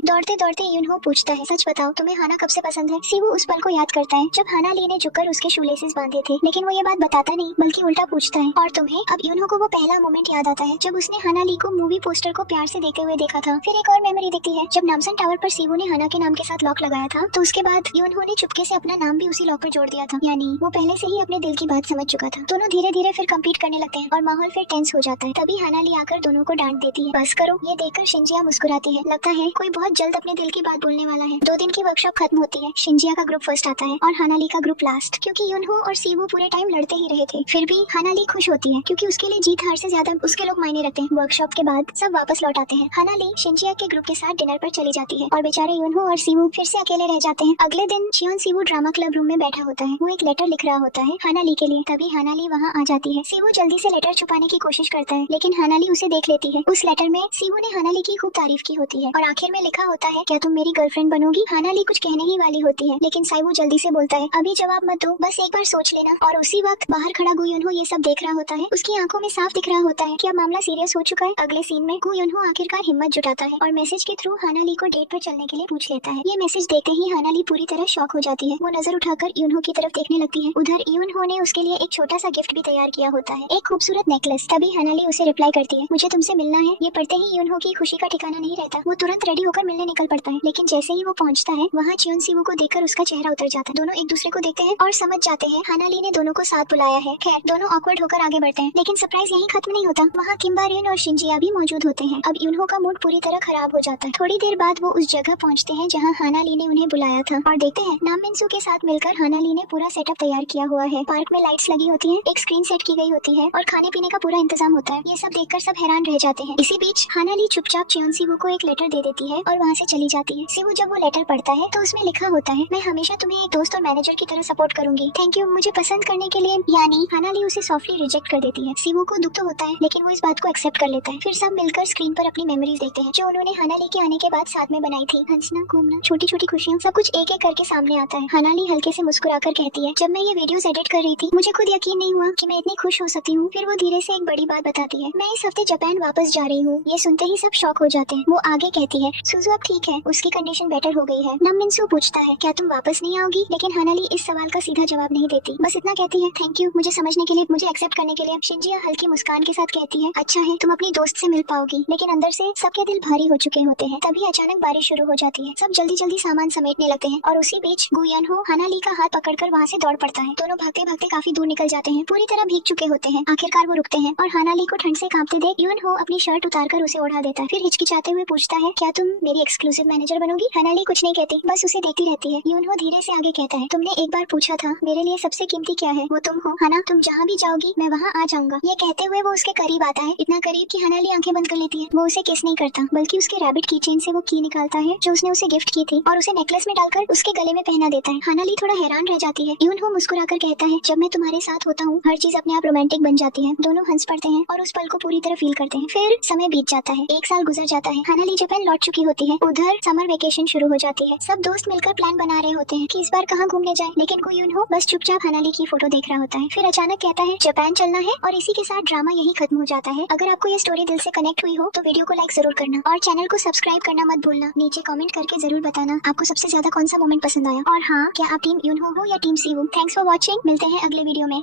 दौड़ते दौड़ते यूनहो पूछता है, सच बताओ तुम्हें हाना कब से पसंद है? सीवू उस पल को याद करता है जब हाना ली ने झुककर उसके शूलेसेस बांधे थे, लेकिन वो ये बात बताता नहीं बल्कि उल्टा पूछता है, और तुम्हें? अब यूनहो को वो पहला मोमेंट याद आता है जब उसने हाना ली को मूवी पोस्टर को प्यार से देते हुए देखा था। फिर एक और मेमोरी दिखती है जब नामसन टावर पर सीवू ने हाना के नाम के साथ लॉक लगाया था, तो उसके बाद यूनहो ने चुपके से अपना नाम भी उसी लॉक पर जोड़ दिया था। यानी वो पहले से ही अपने दिल की बात समझ चुका था। दोनों धीरे धीरे फिर कम्पीट करने लगते हैं और माहौल फिर टेंस हो जाता है। तभी हाना ली आकर दोनों को डांट देती है। बस करो। ये देखकर शिंजिया मुस्कुराती है। लगता है कोई बहुत जल्द अपने दिल की बात बोलने वाला है। 2 दिन की वर्कशॉप खत्म होती है। शिंजिया का ग्रुप फर्स्ट आता है और हाना ली का ग्रुप लास्ट, क्योंकि यूनहो और सीवू पूरे टाइम लड़ते ही रहे थे। फिर भी हाना ली खुश होती है क्योंकि उसके लिए जीत हार से ज्यादा उसके लोग मायने रखते हैं। वर्कशॉप के बाद सब वापस लौट आते हैं। हाना ली शिंजिया के ग्रुप के साथ डिनर पर चली जाती है और बेचारे यूनहो और सीवू फिर से अकेले रह जाते हैं। अगले दिन चियोन सीवू ड्रामा क्लब रूम में बैठा होता है। वो एक लेटर लिख रहा होता है हाना ली के लिए। तभी हाना ली वहाँ आ जाती है। सीवू जल्दी से लेटर छुपाने की कोशिश करता है, लेकिन हाना ली उसे देख लेती है। उस लेटर में सीवू ने हाना ली की खूब तारीफ की होती है और आखिर में लिखा होता है, क्या तुम मेरी गर्लफ्रेंड बनोगी? हाना ली कुछ कहने ही वाली होती है, लेकिन साइवू जल्दी से बोलता है, अभी जवाब मत दो, बस एक बार सोच लेना। और उसी वक्त बाहर खड़ा गु यूनहो ये सब देख रहा होता है। उसकी आंखों में साफ दिख रहा होता है कि अब मामला सीरियस हो चुका है। अगले सीन में गु यूनहो आखिरकार हिम्मत जुटाता है और मैसेज के थ्रू हाना ली को डेट पर चलने के लिए पूछ लेता है। ये मैसेज देखते ही हाना ली पूरी तरह शॉक हो जाती है। वो नजर उठाकर यूनहो की तरफ देखने लगती है। उधर यूनहो ने उसके लिए एक छोटा सा गिफ्ट भी तैयार किया होता है, एक खूबसूरत नेकलेस। तभी हाना ली उसे रिप्लाई करती है, मुझे तुमसे मिलना है। ये पढ़ते ही यूनहो की खुशी का ठिकाना नहीं रहता। वो तुरंत रेडी होकर मिलने निकल पड़ता है, लेकिन जैसे ही वो पहुंचता है वहाँ चियोन सीवू को देखकर उसका चेहरा उतर जाता है। दोनों एक दूसरे को देखते हैं और समझ जाते हैं हाना ली ने दोनों को साथ बुलाया है। खैर दोनों ऑकवर्ड होकर आगे बढ़ते हैं, लेकिन सरप्राइज यहीं खत्म नहीं होता। वहाँ किम्बा रिन और शिंजिया भी मौजूद होते हैं। अब यूनहो का मूड पूरी तरह खराब हो जाता है। थोड़ी देर बाद वो उस जगह पहुँचते हैं जहाँ हाना ली ने उन्हें बुलाया था और देखते हैं नाममिनसू के साथ मिलकर हाना ली ने पूरा सेटअप तैयार किया हुआ है। पार्क में लाइट्स लगी होती है, एक स्क्रीन सेट की गई होती है और खाने पीने का पूरा इंतजाम होता है। ये सब देखकर सब हैरान रह जाते हैं। इसी बीच हाना ली चुपचाप चियोन सीवू को एक लेटर दे देती है और वहाँ से चली जाती है। सीवू जब वो लेटर पढ़ता है तो उसमें लिखा होता है, मैं हमेशा तुम्हें एक दोस्त और मैनेजर की तरह सपोर्ट करूंगी, थैंक यू मुझे पसंद करने के लिए। यानी हाना ली उसे सॉफ्टली रिजेक्ट कर देती है। सीवू को दुख तो होता है, लेकिन वो इस बात को एक्सेप्ट कर लेता है। फिर सब मिलकर स्क्रीन पर अपनी मेमोरीज देखते हैं जो उन्होंने हाना ली के आने के बाद साथ में बनाई थी। हंसना, घूमना, छोटी छोटी खुशियाँ, सब कुछ एक एक करके सामने आता है। हाना ली हल्के से मुस्कुराकर कहती है, जब मैं ये वीडियोस एडिट कर रही थी मुझे खुद यकीन नहीं हुआ कि मैं इतनी खुश हो सकती हूँ। फिर वो धीरे से एक बड़ी बात बताती है, मैं इस हफ्ते जापान वापस जा रही हूँ। ये सुनते ही सब शॉक हो जाते हैं। वो आगे कहती है, सुजू अब ठीक है, उसकी कंडीशन बेटर हो गई है। नाममिनसू पूछता है, क्या तुम वापस नहीं आओगी? लेकिन हाना ली इस सवाल का सीधा जवाब नहीं देती, बस इतना कहती है, थैंक यू मुझे समझने के लिए, मुझे एक्सेप्ट करने के लिए। शिंजिया हल्की मुस्कान के साथ कहती है, अच्छा है तुम अपनी दोस्त से मिल पाओगी। लेकिन अंदर से सबके दिल भारी हो चुके होते हैं। तभी अचानक बारिश शुरू हो जाती है। सब जल्दी जल्दी सामान समेटने लगते हैं और उसी बीच गु यूनहो हाना ली का हाथ पकड़कर वहाँ से दौड़ पड़ता है। दोनों भागते भागते काफी दूर निकल जाते हैं। पूरी तरह भीग चुके होते हैं। आखिरकार वो रुकते हैं और हाना ली को ठंड से कांपते देख यूनहो अपनी शर्ट उतारकर उसे ओढ़ा देता है। फिर हिचकिचाते हुए पूछता है, क्या तुम मेरी एक्सक्लूसिव मैनेजर बनोगी? हाना ली कुछ नहीं कहती, बस उसे देखती रहती है। यूनहो धीरे से आगे कहता है, तुमने एक बार पूछा था मेरे लिए सबसे कीमती क्या है, वो तुम हो। हाना तुम जहाँ भी जाओगी मैं वहाँ आ जाऊंगा। ये कहते हुए वो उसके करीब आता है, इतना करीब कि हाना ली आंखें बंद कर लेती है। वो उसे किस नहीं करता, बल्कि उसके रैबिट की चेन से वो की निकालता है जो उसने उसे गिफ्ट की थी और उसे नेकलेस में डालकर उसके गले में पहना देता है। हाना ली थोड़ा हैरान रह जाती है। यूनहो मुस्कुराकर कहता है, जब मैं तुम्हारे साथ होता हूँ हर चीज अपने आप रोमांटिक बन जाती है। दोनों हंस पड़ते हैं और उस पल को पूरी तरह फील करते हैं। फिर समय बीत जाता है, 1 साल गुजर जाता है। हाना ली जापान लौट चुकी होती है। उधर समर वेकेशन शुरू हो जाती है। सब दोस्त मिलकर प्लान बना रहे होते हैं कि इस बार कहाँ घूमने जाए, लेकिन कोई यूनहो बस चुपचाप हाना ली की फोटो देख रहा होता है। फिर अचानक कहता है, जापान चलना है, और इसी के साथ ड्रामा यही खत्म हो जाता है। अगर आपको ये स्टोरी दिल से कनेक्ट हुई हो तो वीडियो को लाइक जरूर करना और चैनल को सब्सक्राइब करना मत भूलना। नीचे कमेंट करके जरूर बताना आपको सबसे ज्यादा कौन सा मोमेंट पसंद आया, और हाँ, क्या आप टीम यूनहो हो या टीम सीवू। थैंक्स फॉर वॉचिंग, मिलते हैं अगले वीडियो में।